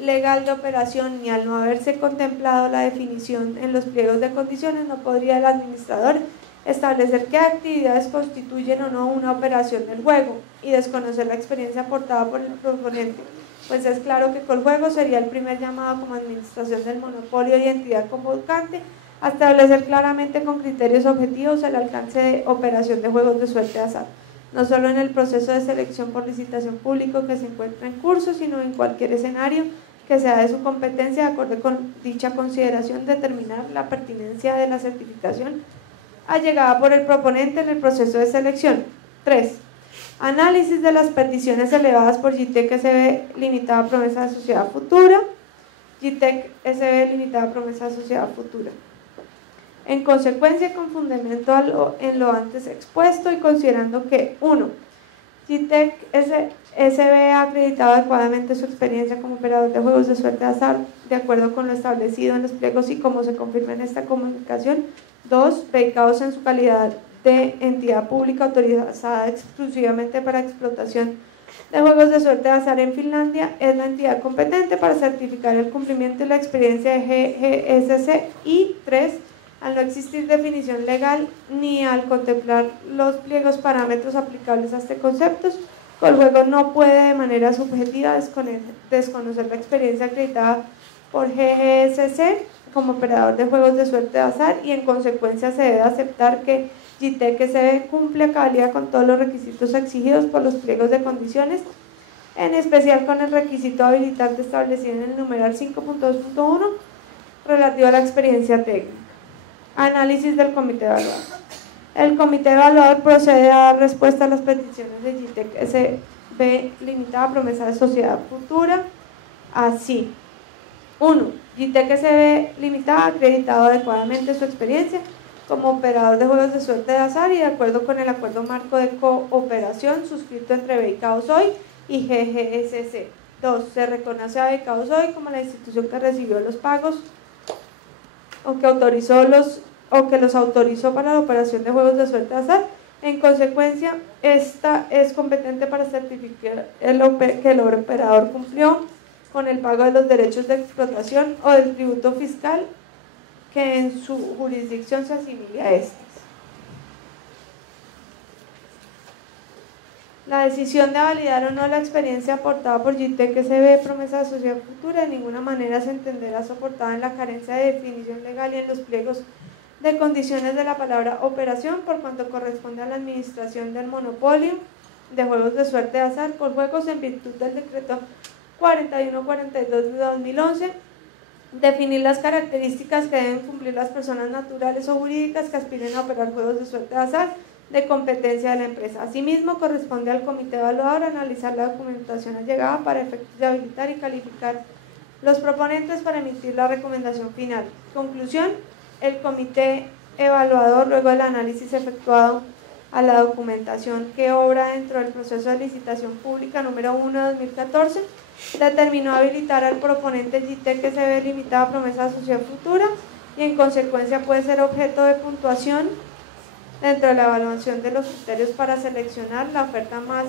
legal de operación ni al no haberse contemplado la definición en los pliegos de condiciones, no podría el administrador establecer qué actividades constituyen o no una operación del juego y desconocer la experiencia aportada por el proponente, pues es claro que Coljuegos sería el primer llamado como administración del monopolio y entidad convocante a establecer claramente con criterios objetivos el alcance de operación de juegos de suerte de azar, no solo en el proceso de selección por licitación público que se encuentra en curso, sino en cualquier escenario que sea de su competencia, de acuerdo con dicha consideración, determinar la pertinencia de la certificación allegada por el proponente en el proceso de selección. 3. Análisis de las peticiones elevadas por GTEC SB Limitada Promesa de Sociedad Futura. GTEC SB Limitada Promesa de Sociedad Futura. En consecuencia, con fundamento en lo antes expuesto y considerando que 1. GTEC SB ha acreditado adecuadamente su experiencia como operador de juegos de suerte de azar de acuerdo con lo establecido en los pliegos y como se confirma en esta comunicación. 2. Becaos en su calidad de entidad pública autorizada exclusivamente para explotación de juegos de suerte de azar en Finlandia, es la entidad competente para certificar el cumplimiento y la experiencia de GGSC. Y 3. Al no existir definición legal ni al contemplar los pliegos parámetros aplicables a este concepto, Coljuegos no puede de manera subjetiva desconocer la experiencia acreditada por GGSC como operador de juegos de suerte de azar y en consecuencia se debe aceptar que JITEC-SB cumple a cabalidad con todos los requisitos exigidos por los pliegos de condiciones, en especial con el requisito habilitante establecido en el numeral 5.2.1 relativo a la experiencia técnica. Análisis del comité evaluador. El comité evaluador procede a dar respuesta a las peticiones de JITEC-SB limitada promesa de sociedad futura, así: 1. JITEC-SB limitada ha acreditado adecuadamente su experiencia como operador de juegos de suerte de azar y de acuerdo con el acuerdo marco de cooperación suscrito entre Beicaos Hoy y GGSC. 2. Se reconoce a Beicaos Hoy como la institución que recibió los pagos o que los autorizó para la operación de juegos de suerte de azar. En consecuencia, esta es competente para certificar que el operador cumplió con el pago de los derechos de explotación o del tributo fiscal que en su jurisdicción se asimile a estos. La decisión de validar o no la experiencia aportada por JITEC-SB promesa de sociedad futura de ninguna manera se entenderá soportada en la carencia de definición legal y en los pliegos de condiciones de la palabra operación, por cuanto corresponde a la administración del monopolio de juegos de suerte de azar por juegos en virtud del decreto 4142 de 2011, definir las características que deben cumplir las personas naturales o jurídicas que aspiren a operar juegos de suerte de azar de competencia de la empresa. Asimismo, corresponde al comité evaluador analizar la documentación allegada para efectos de habilitar y calificar los proponentes para emitir la recomendación final. Conclusión: el comité evaluador, luego del análisis efectuado a la documentación que obra dentro del proceso de licitación pública número 1 de 2014, determinó habilitar al proponente JITEC-SB limitada promesa de sociedad futura y en consecuencia puede ser objeto de puntuación dentro de la evaluación de los criterios para seleccionar la oferta más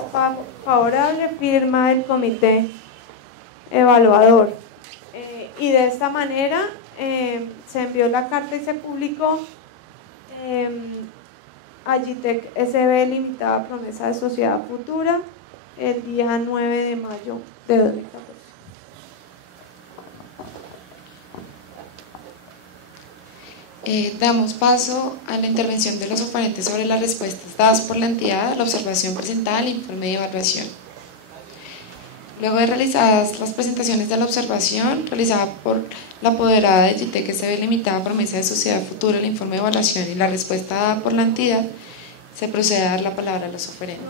favorable, firma el comité evaluador. Y de esta manera se envió la carta y se publicó a JITEC-SB limitada promesa de sociedad futura el día 9 de mayo de 2014. Damos paso a la intervención de los oponentes sobre las respuestas dadas por la entidad a la observación presentada al informe de evaluación. Luego de realizadas las presentaciones de la observación realizada por la apoderada de JITEC-SB limitada promesa de sociedad futura, el informe de evaluación y la respuesta dada por la entidad, se procede a dar la palabra a los oferentes.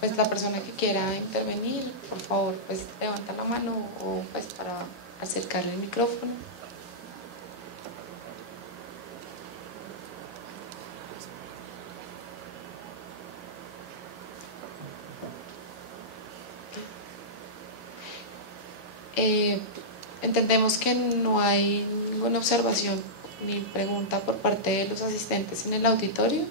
Pues la persona que quiera intervenir, por favor, pues levanta la mano o pues para acercarle el micrófono. Entendemos que no hay ninguna observación ni pregunta por parte de los asistentes en el auditorio.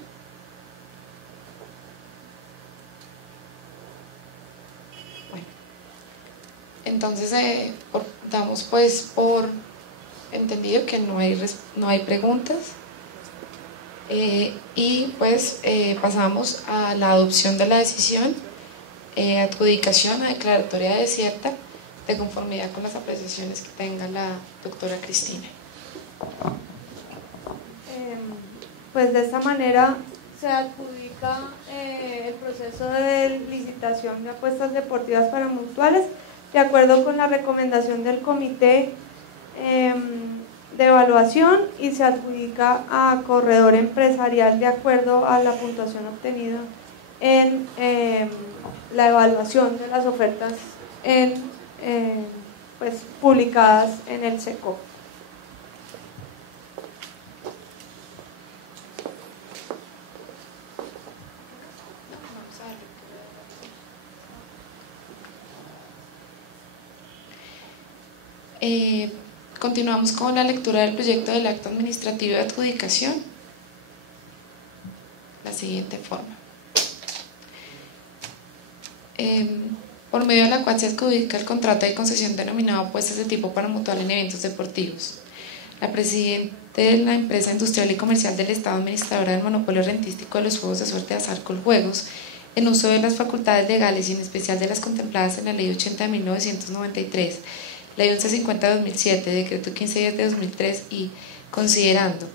Entonces damos pues por entendido que no hay preguntas y pues pasamos a la adopción de la decisión, adjudicación a declaratoria desierta de conformidad con las apreciaciones que tenga la doctora Cristina. Pues de esta manera se adjudica el proceso de licitación de apuestas deportivas para mutuales de acuerdo con la recomendación del comité de evaluación y se adjudica a corredor empresarial de acuerdo a la puntuación obtenida en la evaluación de las ofertas pues, publicadas en el SECO. Continuamos con la lectura del proyecto del acto administrativo de adjudicación. La siguiente forma. Por medio de la cual se adjudica el contrato de concesión denominado apuestas de tipo paramutual en eventos deportivos. La presidenta de la empresa industrial y comercial del Estado, administradora del monopolio rentístico de los juegos de suerte de azar Coljuegos, en uso de las facultades legales y en especial de las contempladas en la Ley 80 de 1993, Ley 1150 de 2007, Decreto 1510 de 2003 y considerando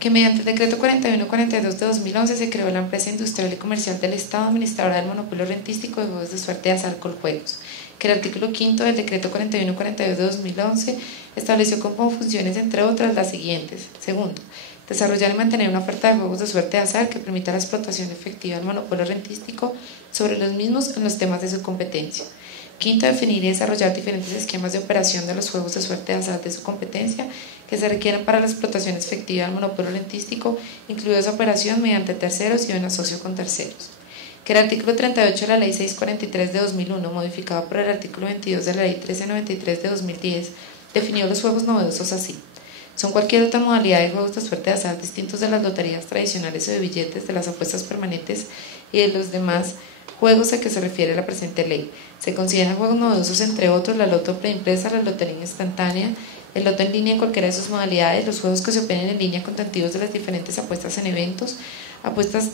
que mediante el Decreto 4142 de 2011 se creó la empresa industrial y comercial del Estado, administradora del monopolio rentístico de juegos de suerte de azar Coljuegos, que el artículo 5 del Decreto 4142 de 2011 estableció como funciones, entre otras, las siguientes. Segundo, desarrollar y mantener una oferta de juegos de suerte de azar que permita la explotación efectiva del monopolio rentístico sobre los mismos en los temas de su competencia. Quinto, definir y desarrollar diferentes esquemas de operación de los juegos de suerte de azar de su competencia que se requieran para la explotación efectiva del monopolio rentístico, incluida esa operación mediante terceros y en asocio con terceros. Que el artículo 38 de la Ley 643 de 2001, modificado por el artículo 22 de la Ley 1393 de 2010, definió los juegos novedosos así. Son cualquier otra modalidad de juegos de suerte de azar distintos de las loterías tradicionales o de billetes, de las apuestas permanentes y de los demás juegos a que se refiere la presente ley. Se consideran juegos novedosos, entre otros, la loto preimpresa, la lotería instantánea, el loto en línea en cualquiera de sus modalidades, los juegos que se operen en línea con tendidos de las diferentes apuestas en eventos, apuestas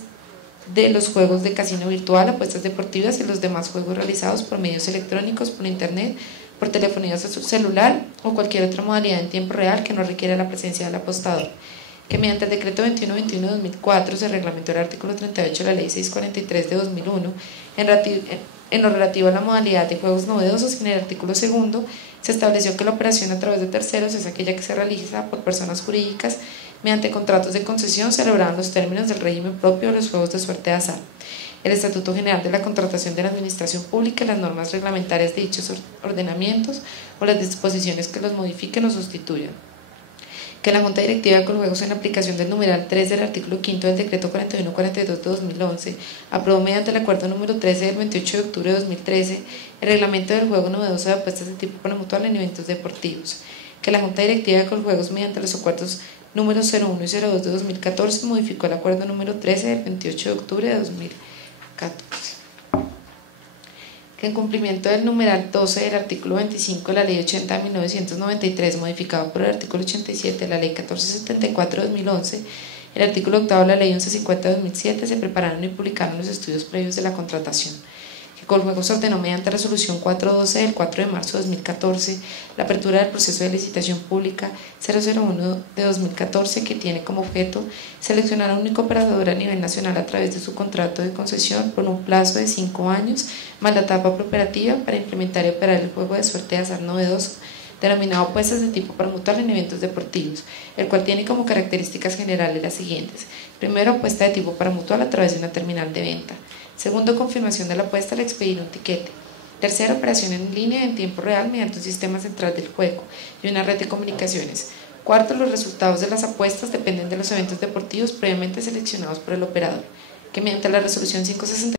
de los juegos de casino virtual, apuestas deportivas y los demás juegos realizados por medios electrónicos, por internet, por telefonía celular o cualquier otra modalidad en tiempo real que no requiera la presencia del apostador. Que mediante el decreto 2121 de 2004 se reglamentó el artículo 38 de la Ley 643 de 2001 en lo relativo a la modalidad de juegos novedosos, y en el artículo 2 se estableció que la operación a través de terceros es aquella que se realiza por personas jurídicas mediante contratos de concesión celebrados en los términos del régimen propio de los juegos de suerte de azar, el Estatuto General de la Contratación de la Administración Pública, las normas reglamentarias de dichos ordenamientos o las disposiciones que los modifiquen o sustituyan. Que la Junta Directiva de Coljuegos, en aplicación del numeral 3 del artículo 5 del Decreto 4142 de 2011, aprobó mediante el acuerdo número 13 del 28 de octubre de 2013 el reglamento del juego novedoso de apuestas de tipo paramutual en eventos deportivos. Que la Junta Directiva de Coljuegos, mediante los acuerdos números 01 y 02 de 2014, modificó el acuerdo número 13 del 28 de octubre de 2014. Que en cumplimiento del numeral 12 del artículo 25 de la Ley 80 de 1993, modificado por el artículo 87 de la Ley 1474 de 2011, el artículo 8 de la Ley 1150 de 2007, se prepararon y publicaron los estudios previos de la contratación. Que Coljuegos ordenó mediante resolución 412 del 4 de marzo de 2014 la apertura del proceso de licitación pública 001 de 2014, que tiene como objeto seleccionar a un único operador a nivel nacional a través de su contrato de concesión por un plazo de 5 años, más la etapa preoperativa, para implementar y operar el juego de suerte de azar novedoso denominado apuestas de tipo paramutual en eventos deportivos, el cual tiene como características generales las siguientes. Primero, apuesta de tipo paramutual a través de una terminal de venta. Segundo, confirmación de la apuesta al expedir un tiquete. Tercera, operación en línea en tiempo real mediante un sistema central del juego y una red de comunicaciones. Cuarto, los resultados de las apuestas dependen de los eventos deportivos previamente seleccionados por el operador, que mediante la resolución 561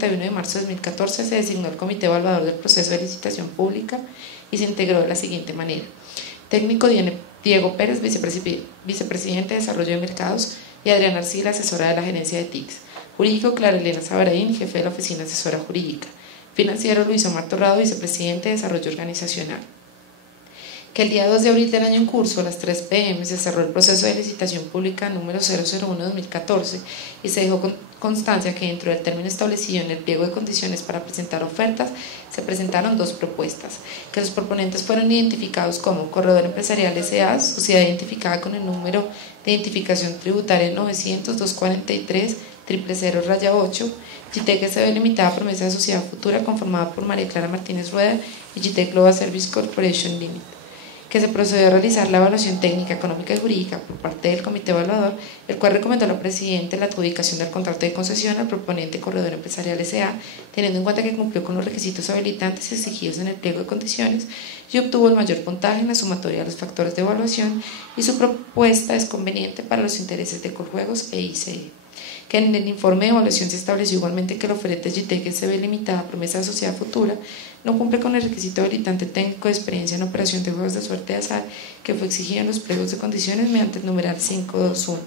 de marzo de 2014 se designó el comité evaluador del proceso de licitación pública y se integró de la siguiente manera. Técnico Diego Pérez, vicepresidente de Desarrollo de Mercados, y Adriana Arcila, asesora de la gerencia de TICS. Jurídico, Clara Elena Sabaraín, jefe de la oficina asesora jurídica. Financiero, Luis Omar Torrado, vicepresidente de Desarrollo Organizacional. Que el día 2 de abril del año en curso, a las 3 p.m., se cerró el proceso de licitación pública número 001-2014 y se dejó constancia que dentro del término establecido en el pliego de condiciones para presentar ofertas, se presentaron 2 propuestas, que los proponentes fueron identificados como Corredor Empresarial S.A., sociedad identificada con el número de identificación tributaria 900-243-000-8, GITEC S.B. Limitada, promesa de sociedad futura, conformada por María Clara Martínez Rueda, y GITEC Global Service Corporation Limited. Que se procedió a realizar la evaluación técnica, económica y jurídica por parte del comité evaluador, el cual recomendó al presidente la adjudicación del contrato de concesión al proponente Corredor Empresarial S.A., teniendo en cuenta que cumplió con los requisitos habilitantes exigidos en el pliego de condiciones y obtuvo el mayor puntaje en la sumatoria de los factores de evaluación, y su propuesta es conveniente para los intereses de Coljuegos e ICE. que en el informe de evaluación se estableció igualmente que el oferente GTEC SB Limitada, promesa de sociedad futura, no cumple con el requisito habilitante técnico de experiencia en operación de juegos de suerte de azar que fue exigido en los pliegos de condiciones mediante el numeral 521,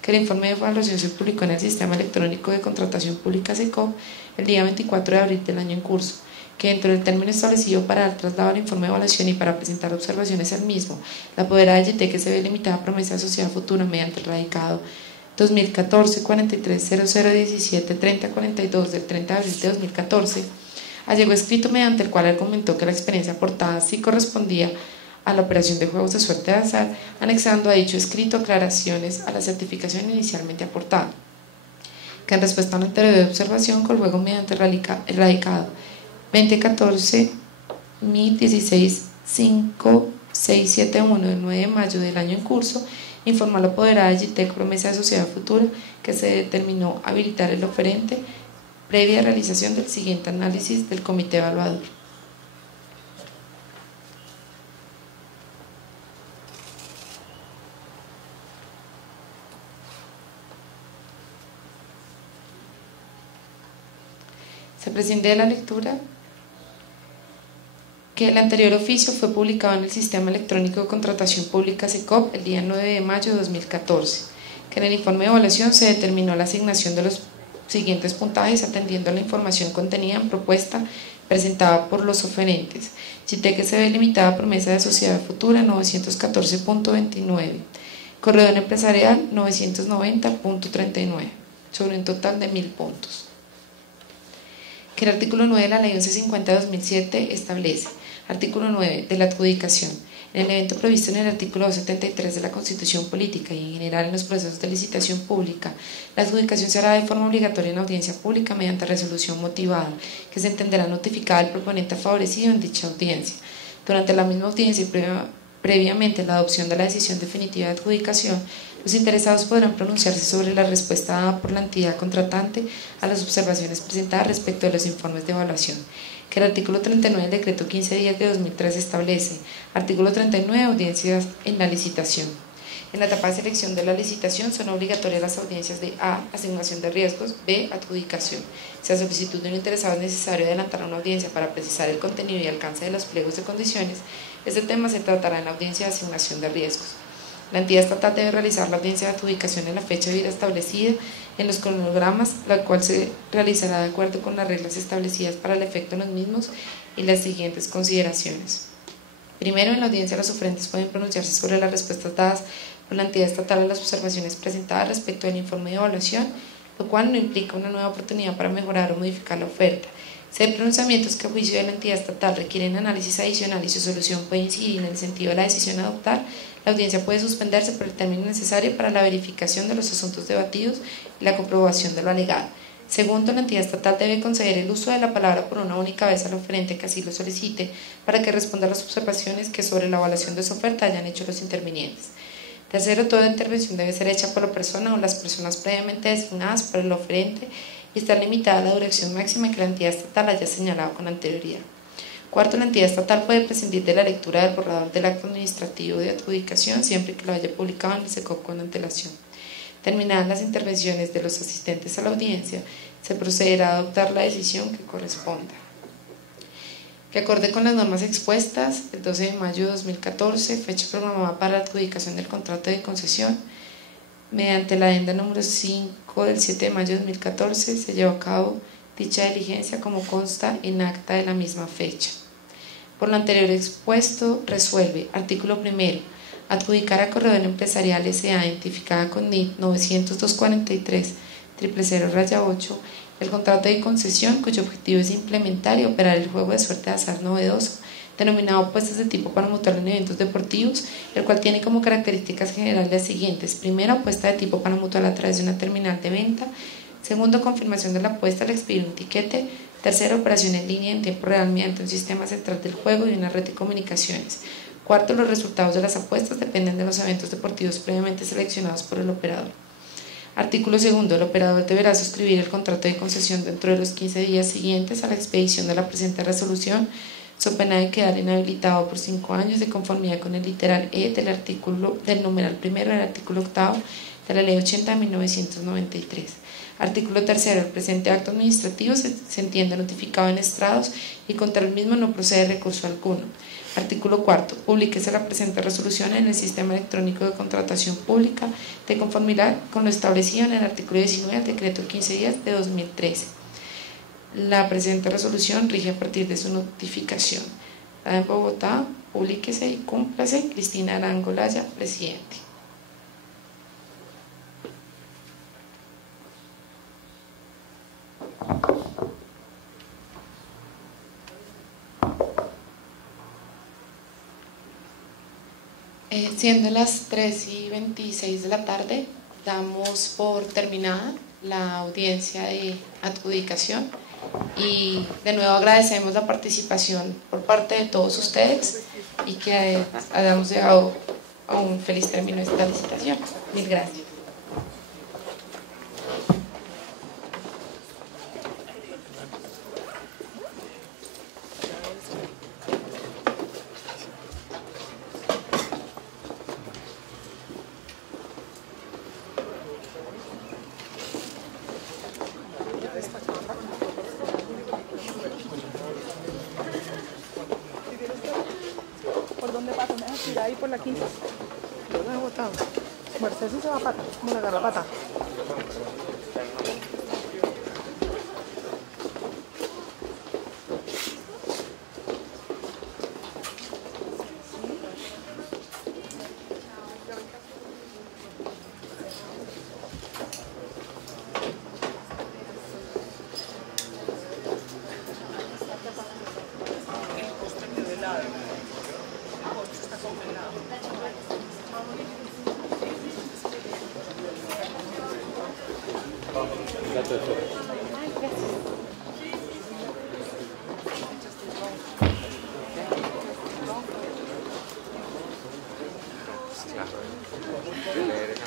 que el informe de evaluación se publicó en el Sistema Electrónico de Contratación Pública SECOP el día 24 de abril del año en curso, que dentro del término establecido para el traslado al informe de evaluación y para presentar observaciones al mismo, la apoderada de GTEC SB Limitada, promesa de sociedad futura mediante el radicado 2014-43-0017-3042 del 30 de abril de 2014, allegó escrito mediante el cual argumentó que la experiencia aportada sí correspondía a la operación de juegos de suerte de azar, anexando a dicho escrito aclaraciones a la certificación inicialmente aportada, que en respuesta a una anterior de observación con luego mediante el radicado 2014-1016-5671 del 9 de mayo del año en curso, informó a la apoderada de GTEC promesa de sociedad futura que se determinó habilitar el oferente previa realización del siguiente análisis del comité evaluador. Se prescinde de la lectura que el anterior oficio fue publicado en el Sistema Electrónico de Contratación Pública SECOP el día 9 de mayo de 2014, que en el informe de evaluación se determinó la asignación de los siguientes puntajes atendiendo a la información contenida en propuesta presentada por los oferentes: GTEC SB Limitada, promesa de sociedad futura 914.29, corredor empresarial 990.39, sobre un total de 1000 puntos. Que el artículo 9 de la Ley 1150 de 2007 establece: artículo 9 de la adjudicación. En el evento previsto en el artículo 273 de la Constitución Política y en general en los procesos de licitación pública, la adjudicación se hará de forma obligatoria en audiencia pública mediante resolución motivada, que se entenderá notificada al proponente favorecido en dicha audiencia. Durante la misma audiencia y previamente la adopción de la decisión definitiva de adjudicación, los interesados podrán pronunciarse sobre la respuesta dada por la entidad contratante a las observaciones presentadas respecto de los informes de evaluación. Que el artículo 39 del decreto 1510 de 2003 establece: artículo 39, audiencias en la licitación. En la etapa de selección de la licitación son obligatorias las audiencias de A, asignación de riesgos; B, adjudicación. Si a solicitud de un interesado es necesario adelantar una audiencia para precisar el contenido y alcance de los pliegos de condiciones, este tema se tratará en la audiencia de asignación de riesgos. La entidad estatal debe realizar la audiencia de adjudicación en la fecha de vida establecida en los cronogramas, la cual se realizará de acuerdo con las reglas establecidas para el efecto de los mismos y las siguientes consideraciones. Primero, en la audiencia los oferentes pueden pronunciarse sobre las respuestas dadas por la entidad estatal a las observaciones presentadas respecto del informe de evaluación, lo cual no implica una nueva oportunidad para mejorar o modificar la oferta. Si hay pronunciamientos que a juicio de la entidad estatal requieren análisis adicional y su solución puede incidir en el sentido de la decisión a adoptar, la audiencia puede suspenderse por el término necesario para la verificación de los asuntos debatidos y la comprobación de lo alegado. Segundo, la entidad estatal debe conceder el uso de la palabra por una única vez al oferente que así lo solicite, para que responda a las observaciones que sobre la evaluación de su oferta hayan hecho los intervinientes. Tercero, toda intervención debe ser hecha por la persona o las personas previamente designadas por el oferente y estar limitada a la duración máxima que la entidad estatal haya señalado con anterioridad. Cuarto, la entidad estatal puede prescindir de la lectura del borrador del acto administrativo de adjudicación siempre que lo haya publicado en el SECOP con antelación. Terminadas las intervenciones de los asistentes a la audiencia, se procederá a adoptar la decisión que corresponda. Que acorde con las normas expuestas, el 12 de mayo de 2014, fecha programada para la adjudicación del contrato de concesión, mediante la adenda número 5 del 7 de mayo de 2014, se llevó a cabo dicha diligencia como consta en acta de la misma fecha. Por lo anterior expuesto, resuelve: artículo primero, adjudicar a Corredor Empresarial S.A. identificada con NIT 900-243-000-8 el contrato de concesión cuyo objetivo es implementar y operar el juego de suerte de azar novedoso denominado apuestas de tipo paramutual en eventos deportivos, el cual tiene como características generales las siguientes: primero, apuesta de tipo paramutual a través de una terminal de venta; segundo, confirmación de la apuesta al expedir un tiquete; tercero, operación en línea en tiempo real mediante un sistema central del juego y una red de comunicaciones; cuarto, los resultados de las apuestas dependen de los eventos deportivos previamente seleccionados por el operador. Artículo segundo, el operador deberá suscribir el contrato de concesión dentro de los 15 días siguientes a la expedición de la presente resolución, so pena de quedar inhabilitado por 5 años de conformidad con el literal E del numeral primero del artículo 8 de la Ley 80 de 1993. Artículo 3. El presente acto administrativo se entiende notificado en estrados y contra el mismo no procede recurso alguno. Artículo 4. Publíquese la presente resolución en el Sistema Electrónico de Contratación Pública de conformidad con lo establecido en el artículo 19 del Decreto 15 días de 2013. La presente resolución rige a partir de su notificación. La en Bogotá, publíquese y cúmplase. Cristina Arango Laya, presidente. Siendo las 3:26 de la tarde, damos por terminada la audiencia de adjudicación y de nuevo agradecemos la participación por parte de todos ustedes y que hayamos llegado a un feliz término de esta licitación. Mil gracias. ¿Por dónde pasa? ¿Me vas a tirar ahí por la 15? Yo la he botado. Mercedes se va a pata. ¿Cómo la garrapata? Claro.